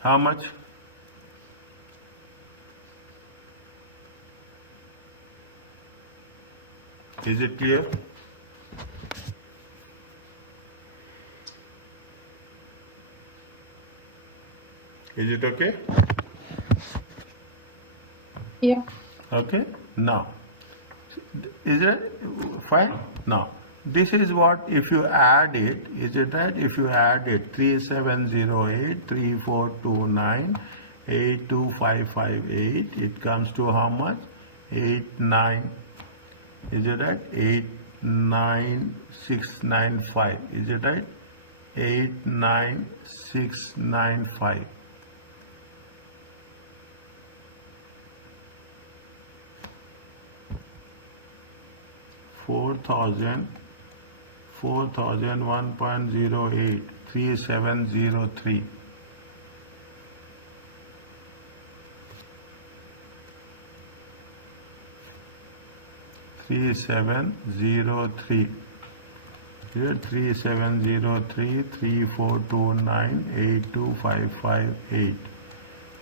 How much? Is it clear? Is it okay? Yeah. Okay. Now, is it fine? Now, this is what if you add it, is it right? If you add it 3708, 3429, 82558, it comes to how much? 89. Is it right? 89695. Is it right? 89695. Four thousand 1.08 3703. Here 3703 3429 82558.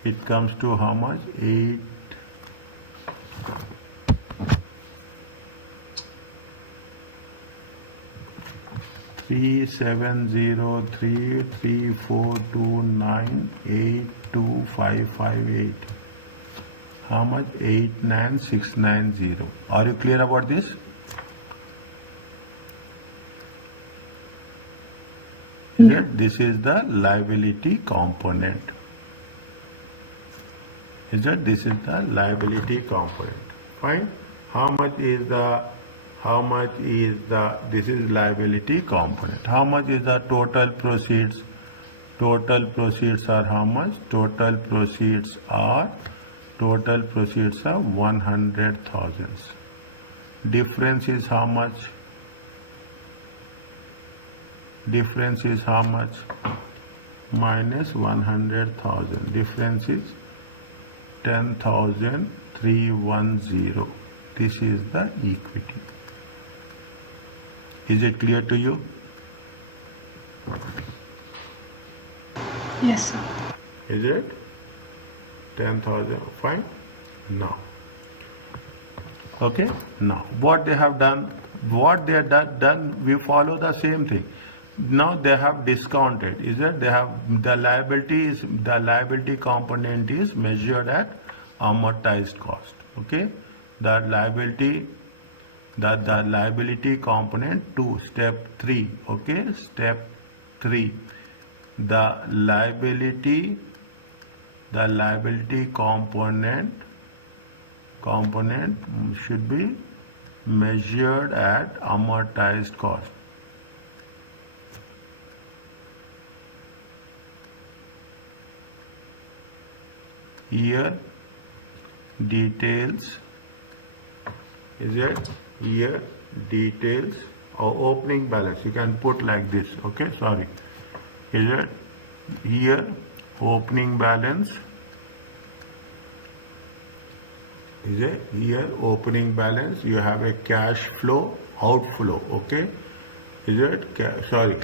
It comes to how much? 8. 3 37033429825558. How much? 89690. Are you clear about this? This is the liability component. This is the liability component. Fine. This is liability component. How much is the total proceeds? Total proceeds are how much? Total proceeds are 100,000. Difference is how much? Difference is how much? Minus 100,000. Difference is 10,310. This is the equity. Is it clear to you? Yes, sir. Is it? 10,000. Fine. Now. Okay. Now, what they have done? What they have done? We follow the same thing. Now they have discounted. Is it? They have the liability component is measured at amortized cost. Okay. The liability component 2, step 3. Okay. Step 3. The liability component should be measured at amortized cost. Here details, is it? Here details or opening balance. You can put like this. Okay, sorry. Is it? Here opening balance. Is it? Here opening balance. You have a cash flow outflow. Okay. Is it? Sorry.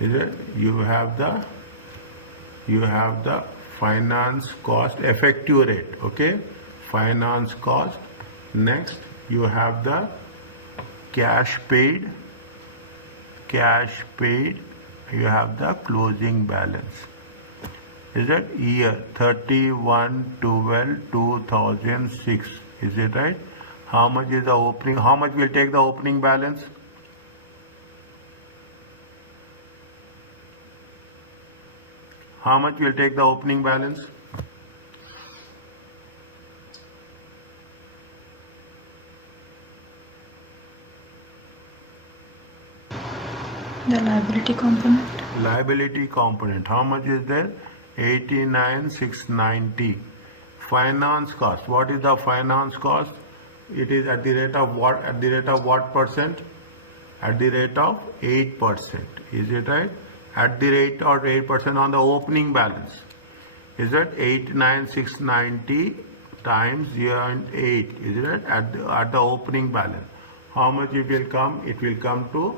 Is it? You have the finance cost effective rate. Okay. Finance cost. Next you have the cash paid. You have the closing balance. Is it? Year 31/12/2006. Is it right? How much is the opening? How much will take the opening balance? How much will take the opening balance? The liability component. Liability component. How much is there? 89,690. Finance cost. What is the finance cost? It is at the rate of what? At the rate of what percent? At the rate of 8%. Is it right? At the rate of 8% on the opening balance. Is that 89,690 times 0.8? Is it right? At the opening balance. How much it will come? It will come to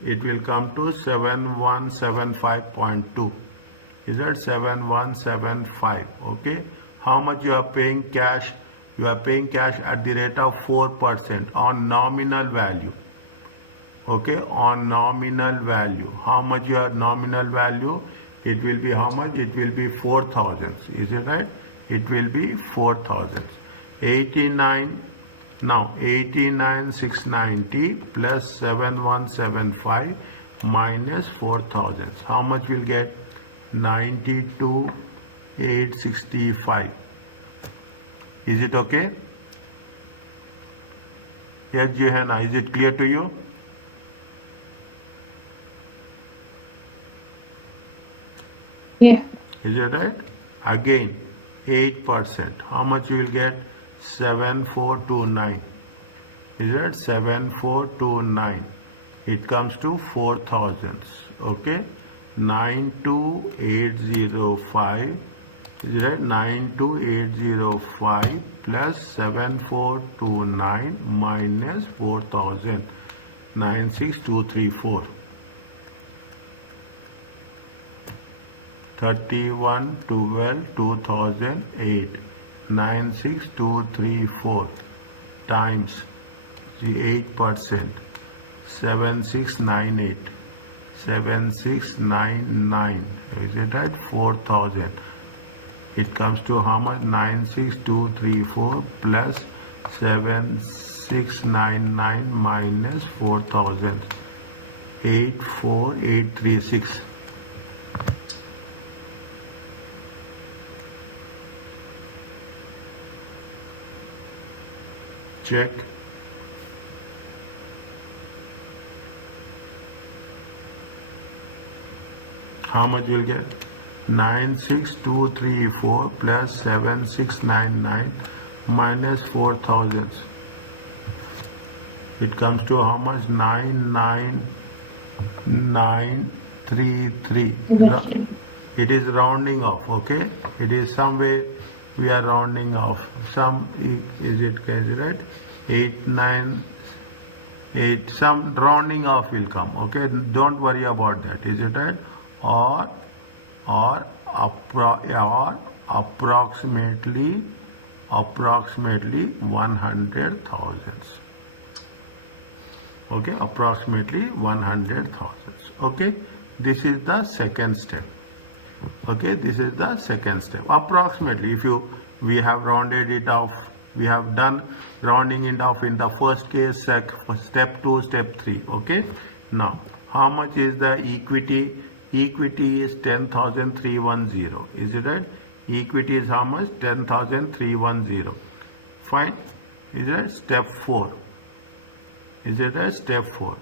7175.2. Is that 7175? Okay. How much you are paying cash? You are paying cash at the rate of 4% on nominal value. Okay, on nominal value. How much your nominal value? It will be how much? It will be 4,000. Is it right? It will be 4,000. 89. Now 89,690 plus 7175 minus 4,000. How much will get? 92,865. Is it okay? Yes, Johanna, is it clear to you? Yeah. Is it right? Again, 8%. How much you will get? 7429. Is it 7429? It comes to 4,000. Okay. 92,805. Is it right? 92,805 plus 7429 minus 4,000. 96,234. 31/12/2008. 96,234 times the 8%. 7698. 7699. Is it right? 4000. It comes to how much? 96234 plus 7699 minus 4000. 84836. Check. How much you'll get? 96234 plus 7699 minus 4000. It comes to how much? 99933. It is rounding off, okay? It is some way we are rounding off. Some, is it right? 898, some rounding off will come, okay? Don't worry about that, is it right? Or approximately 100,000. Okay, approximately 100,000. Okay, this is the second step. Okay, this is the second step. Approximately, we have rounded it off, we have done rounding it off in the first case, step 2, step 3. Okay, now how much is the equity? Equity is 10,310. Is it right? Equity is how much? 10,310. Fine. Is it right? Step 4. Is it right? Step 4.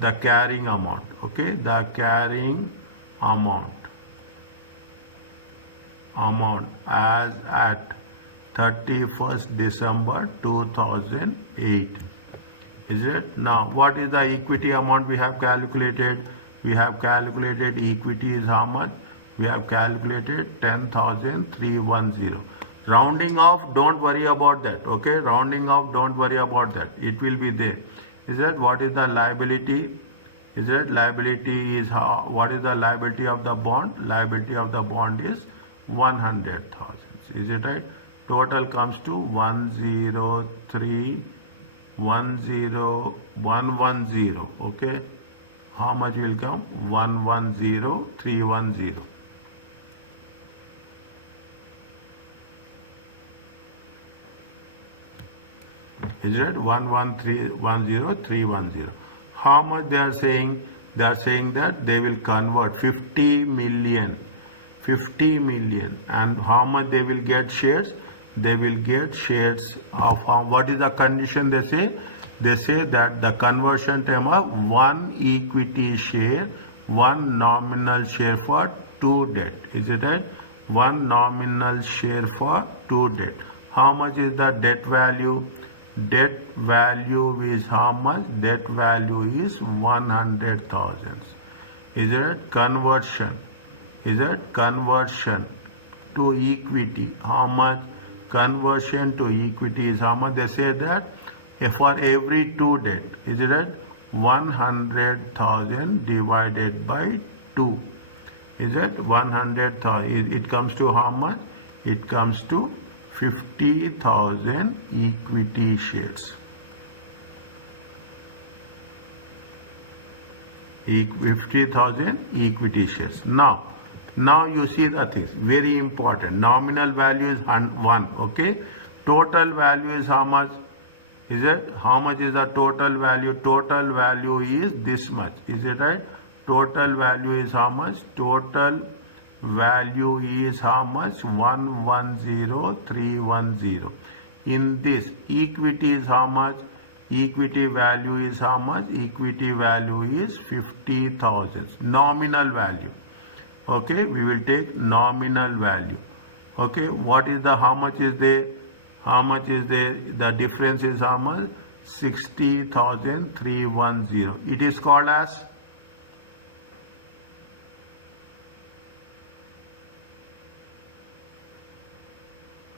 The carrying amount. Okay, the carrying amount as at 31st December 2008. Is it? Now, what is the equity amount we have calculated? We have calculated equity is how much? We have calculated 10,310. Rounding off, don't worry about that. Okay, rounding off, don't worry about that. It will be there. Is that what is the liability? Is that liability is how? What is the liability of the bond? Liability of the bond is 100,000. Is it right? Total comes to 103,10110. Okay. How much will come? 110,310. Is it 113,10310? How much they are saying? They are saying that they will convert 50 million. 50 million. And how much they will get shares? They will get shares of how, what is the condition they say? They say that the conversion term of 1 equity share, 1 nominal share for 2 debt. Is it right? 1 nominal share for 2 debt. How much is the debt value? Debt value is how much? Debt value is 100,000. Is it conversion? Is it conversion to equity? How much? Conversion to equity is how much? They say that for every 2 debt, is it right? 100,000 divided by 2. Is it 100,000? It comes to how much? It comes to 50,000 equity shares. 50,000 equity shares. Now you see the things. Very important. Nominal value is 1. Okay. Total value is how much? Is it? How much is the total value? Total value is this much. Is it right? Total value is how much? Total value is how much? 110,310. In this, equity is how much? Equity value is how much? Equity value is 50,000. Nominal value. Okay, we will take nominal value. Okay, what is the, how much is there? How much is there? The difference is how much? 60,310. It is called as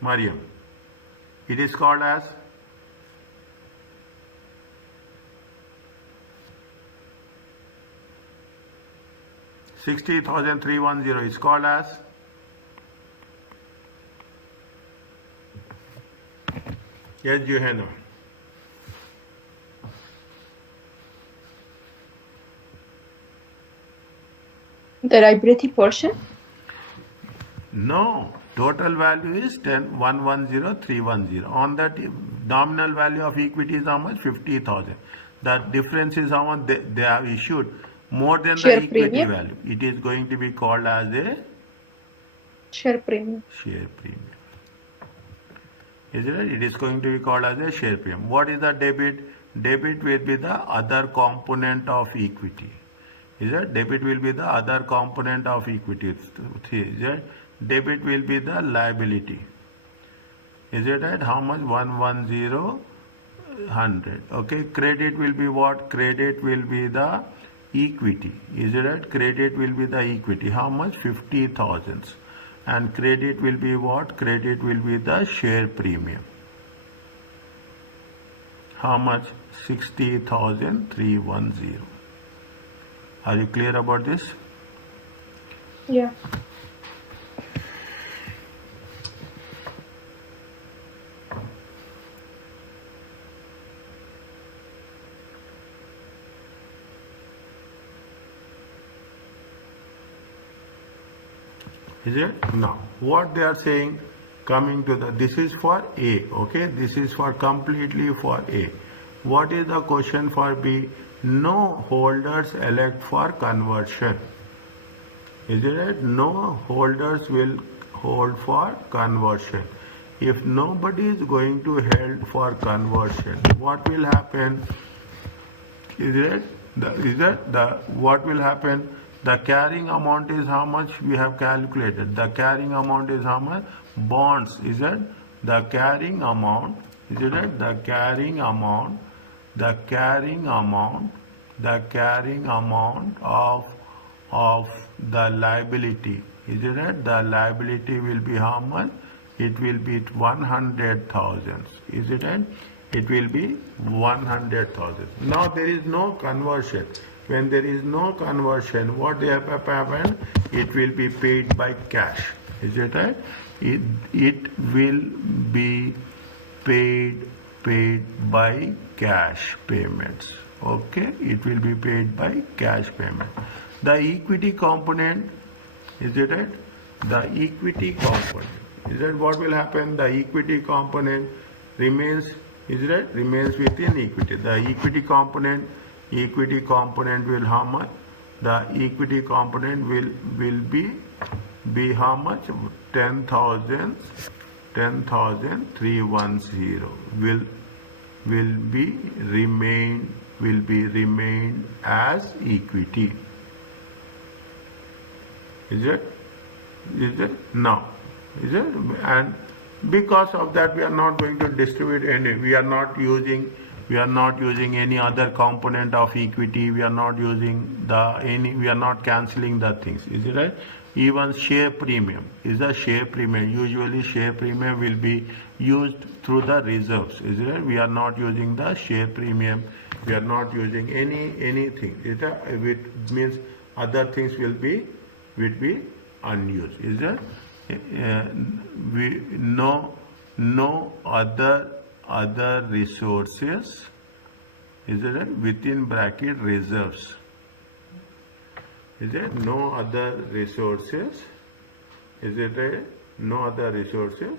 Mariam. It is called as $60,310 is called as yes, Johanna. The liability portion? No, total value is 110,310. On that nominal value of equity is how much? 50,000. The difference is how much they have issued more than the Share equity premium? value. It is going to be called as a Share premium. share premium. Is it right? It is going to be called as a share premium. What is the debit? Debit will be the other component of equity. Is it? Debit will be the other component of equity. Is it? Debit will be the liability. Is it right? How much? 110,100. Okay. Credit will be what? Credit will be the equity. Is it right? Credit will be the equity. How much? 50,000. And credit will be what? Credit will be the share premium. How much? 60,310. Are you clear about this? Yeah. Is it? Now, what they are saying, coming to this is for A, okay? This is for completely for A. What is the question for B? No holders elect for conversion. Is it right? No holders will hold for conversion. If nobody is going to hold for conversion, what will happen? Is it? What will happen? The carrying amount is how much we have calculated. The carrying amount is how much? Bonds. Is it? The carrying amount. Is it right? The carrying amount. The carrying amount. The carrying amount of the liability. Is it right? The liability will be how much? It will be 100,000. Is it right? It will be 100,000. Now there is no conversion. When there is no conversion, what they have happened? It will be paid by cash. Is it right? It will be paid by cash payments. Okay? It will be paid by cash payment. The equity component, is it right? The equity component. Is that what will happen? The equity component remains, is it right? Remains within equity. The equity component will how much? The equity component will be how much? 10,310 will be remained as equity. Is it? No. Is it? And because of that, we are not going to distribute any. We are not using any other component of equity. We are not using we are not cancelling the things. Is it right? Even share premium is a share premium. Usually share premium will be used through the reserves. Is it right? We are not using the share premium. We are not using anything. It means other things will be unused. Is it? No other resources, is it right? Within bracket reserves. Is it? No other resources. Is it right? No other resources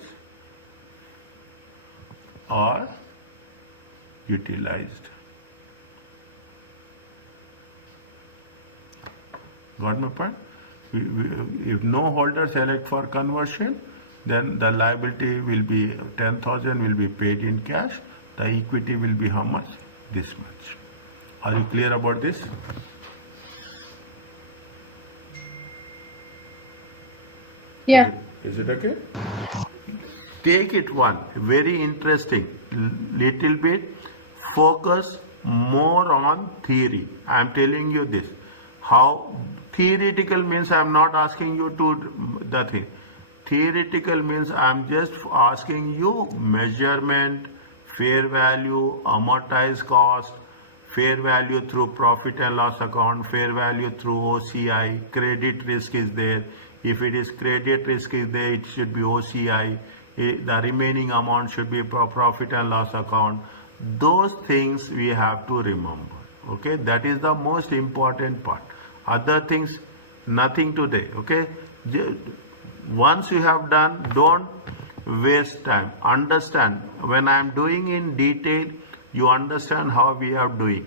are utilized. Got my point? If no holders elect for conversion, then the liability will be 10,000 will be paid in cash. The equity will be how much? This much. Are you clear about this? Yeah. Is it okay? Take it one. Very interesting. Little bit focus more on theory. I am telling you this. How theoretical means I am not asking you to the thing. Theoretical means I am just asking you measurement, fair value, amortized cost, fair value through profit and loss account, fair value through OCI, credit risk is there. If it is credit risk is there, it should be OCI. The remaining amount should be profit and loss account. Those things we have to remember. Okay, that is the most important part. Other things Nothing today, okay? Once you have done, don't waste time. Understand, when I am doing in detail, you understand how we are doing.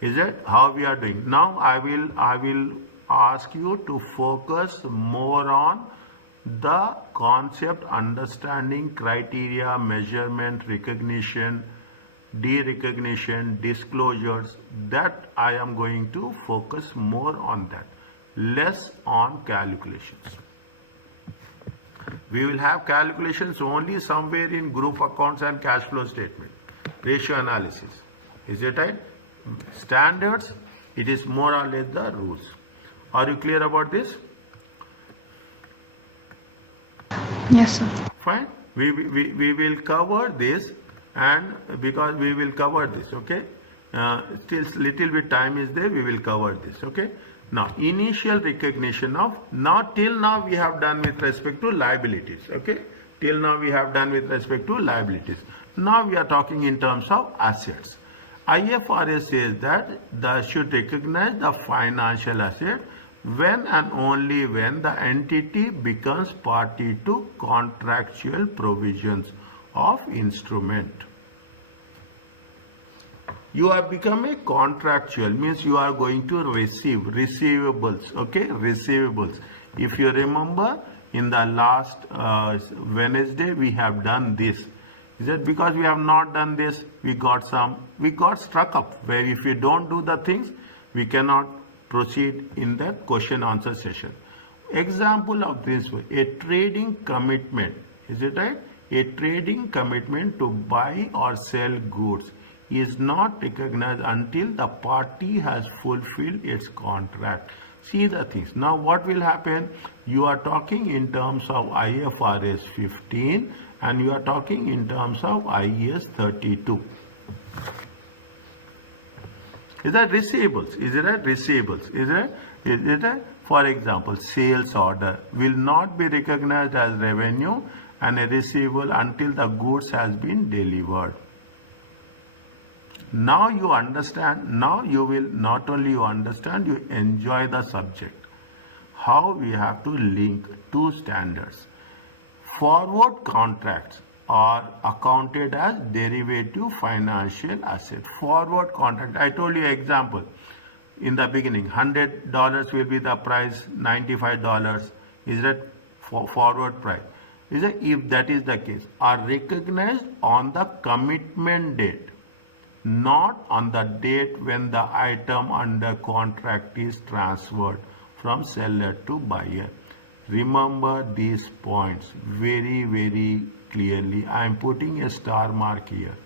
Is it how we are doing? Now I will ask you to focus more on the concept, understanding, criteria, measurement, recognition, de-recognition, disclosures. That I am going to focus more on that, less on calculations. We will have calculations only somewhere in group accounts and cash flow statement, ratio analysis. Is it right? Standards, it is more or less the rules. Are you clear about this? Yes, sir. Fine. We will cover this, and because we will cover this, okay? Still little bit time is there, we will cover this, okay? Now, initial recognition of, till now we have done with respect to liabilities, okay? Till now we have done with respect to liabilities. Now we are talking in terms of assets. IFRS says that the should recognize the financial asset when and only when the entity becomes party to contractual provisions of instrument. You have become a contractual, means you are going to receive receivables, okay? Receivables. If you remember, in the last Wednesday we have done this. Is that because we have not done this, we got struck up, where if we don't do the things, we cannot proceed in the question answer session. Example of this, a trading commitment. Is it right? A trading commitment to buy or sell goods is not recognized until the party has fulfilled its contract. See the things. Now what will happen? You are talking in terms of IFRS 15 and you are talking in terms of IAS 32. Is that receivables? Is it that receivables? Is it that, for example, sales order will not be recognized as revenue and a receivable until the goods has been delivered. Now you understand, now you will not only you understand, you enjoy the subject. How we have to link two standards. Forward contracts are accounted as derivative financial asset. Forward contract, I told you example in the beginning, $100 will be the price, $95 is that forward price. Is that, if that is the case, are recognized on the commitment date, not on the date when the item under contract is transferred from seller to buyer. Remember these points very, very clearly. I am putting a star mark here.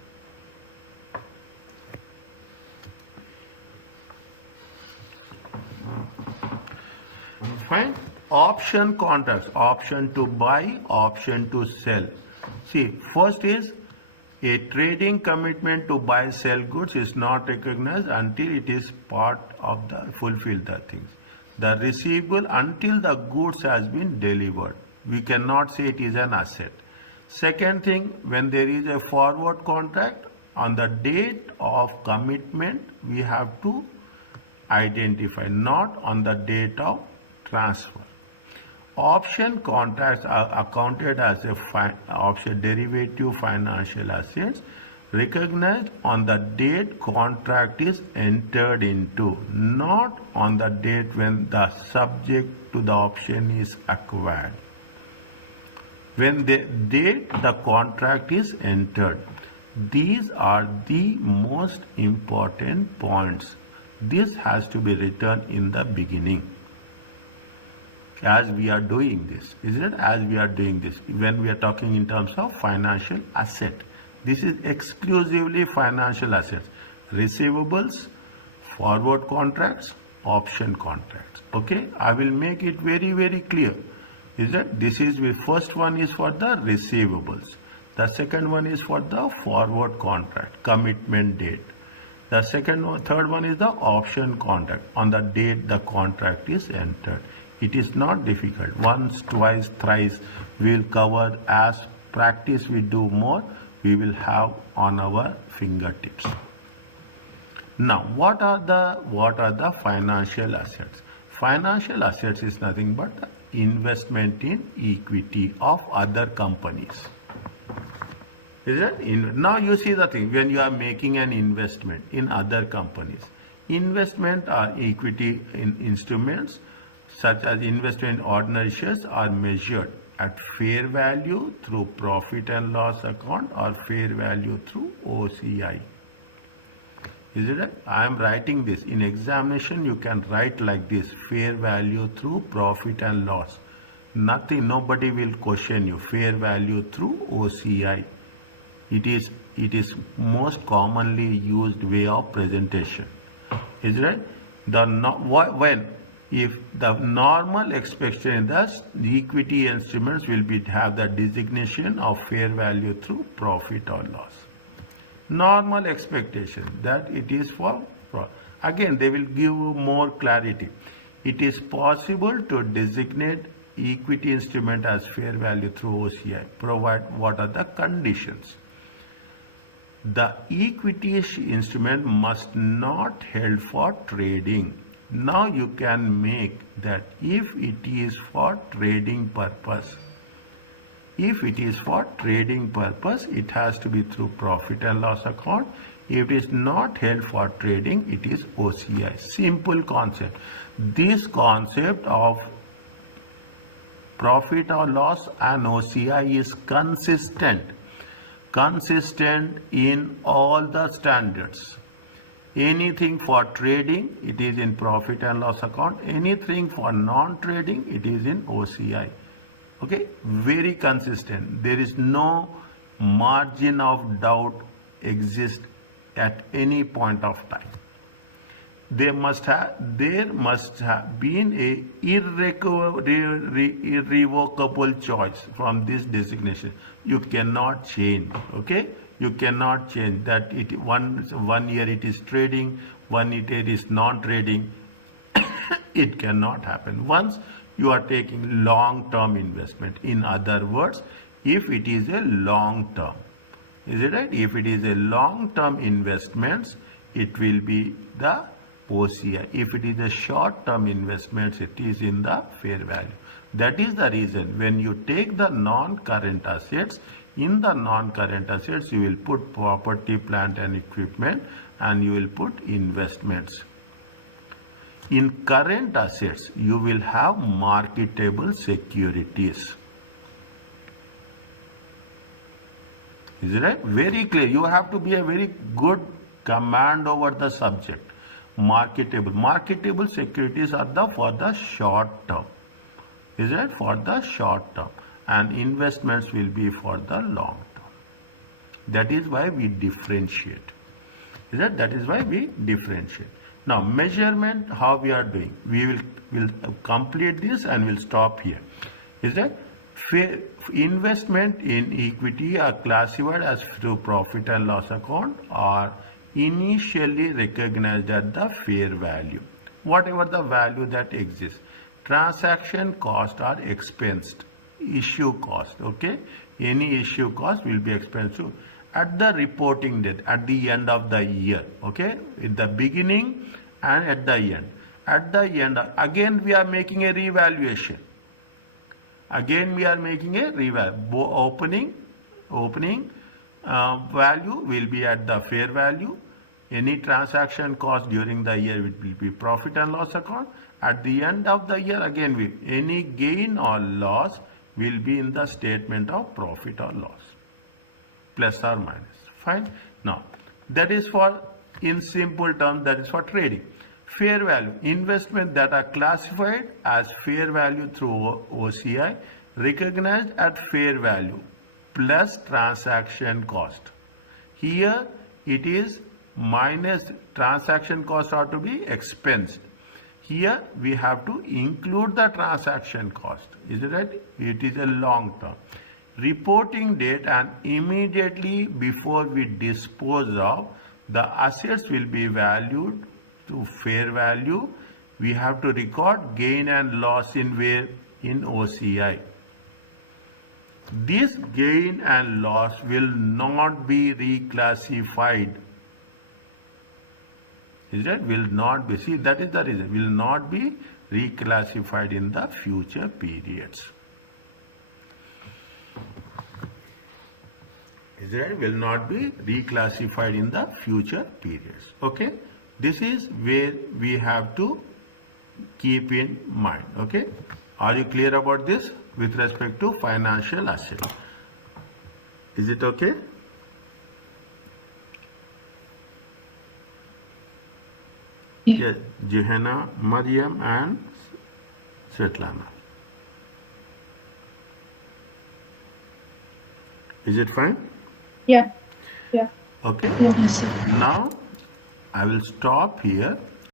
Fine. Option contracts, option to buy, option to sell. See, first is a trading commitment to buy sell goods is not recognized until it is part of the fulfill the things. The receivable until the goods has been delivered. We cannot say it is an asset. Second thing, when there is a forward contract, on the date of commitment we have to identify, not on the date of transfer. Option contracts are accounted as a option derivative financial assets recognized on the date contract is entered into, not on the date when the subject to the option is acquired. When the date the contract is entered, these are the most important points. This has to be written in the beginning. As we are doing this, is it? As we are doing this, when we are talking in terms of financial asset, this is exclusively financial assets. Receivables, forward contracts, option contracts. Okay, I will make it very, very clear. Is that this is the first one is for the receivables. The second one is for the forward contract, commitment date. The third one is the option contract, on the date the contract is entered. It is not difficult. Once, twice, thrice we will cover. As practice we do more, we will have on our fingertips. Now, what are the financial assets? Financial assets is nothing but the investment in equity of other companies. Is it? Now you see the thing, when you are making an investment in other companies, investment or equity in instruments such as investment in ordinary shares are measured at fair value through profit and loss account or fair value through OCI. Is it right? I am writing this. In examination, you can write like this: fair value through profit and loss. Nothing, nobody will question you. Fair value through OCI. It is most commonly used way of presentation. Is it right? If the normal expectation, thus the equity instruments will have the designation of fair value through profit or loss. Normal expectation that it is for, again they will give you more clarity. It is possible to designate equity instrument as fair value through OCI, provide what are the conditions. The equity instrument must not held for trading. Now you can make that if it is for trading purpose. If it is for trading purpose, it has to be through profit and loss account. If it is not held for trading, it is OCI. Simple concept. This concept of profit or loss and OCI is consistent in all the standards. Anything for trading, it is in profit and loss account. Anything for non-trading, it is in OCI. Okay, very consistent. There is no margin of doubt exist at any point of time. There must have been a irrevocable choice from this designation. You cannot change. Okay, you cannot change that. One year it is trading, 1 year it is non-trading. It cannot happen. Once you are taking long-term investment. In other words, if it is a long-term, is it right? If it is a long-term investments, it will be the OCI. If it is a short-term investments, it is in the fair value. That is the reason when you take the non-current assets, in the non-current assets, you will put property, plant and equipment, and you will put investments. In current assets, you will have marketable securities. Is it right? Very clear. You have to be a very good command over the subject. Marketable securities are for the short term. Is it right? For the short term. And investments will be for the long term. That is why we differentiate. Is that? That is why we differentiate. Now measurement, how we are doing. We will complete this and we'll stop here. Is that? Investment in equity are classified as through profit and loss account or initially recognized at the fair value. Whatever the value that exists. Transaction cost are expensed. Issue cost. Okay. Any issue cost will be expensed at the reporting date, at the end of the year. Okay. In the beginning and at the end. At the end, again we are making a revaluation. Again we are making a opening value will be at the fair value. Any transaction cost during the year will be profit and loss account. At the end of the year, again any gain or loss will be in the statement of profit or loss, plus or minus. Fine. Now that is for, in simple terms, that is for trading. Fair value, investment that are classified as fair value through OCI, recognized at fair value plus transaction cost. Here it is minus transaction cost are to be expensed. Here we have to include the transaction cost. Is it right? It is a long term. Reporting date, and immediately before we dispose of, the assets will be valued to fair value. We have to record gain and loss in where? In OCI. This gain and loss will not be reclassified. Is that will not be, see, that is the reason, will not be reclassified in the future periods. Is that will not be reclassified in the future periods. Okay, this is where we have to keep in mind. Okay, are you clear about this with respect to financial assets? Is it okay? Yes, Johanna, Mariam, and Svetlana. Is it fine? Yeah. Yeah. Okay. Yes. Now I will stop here.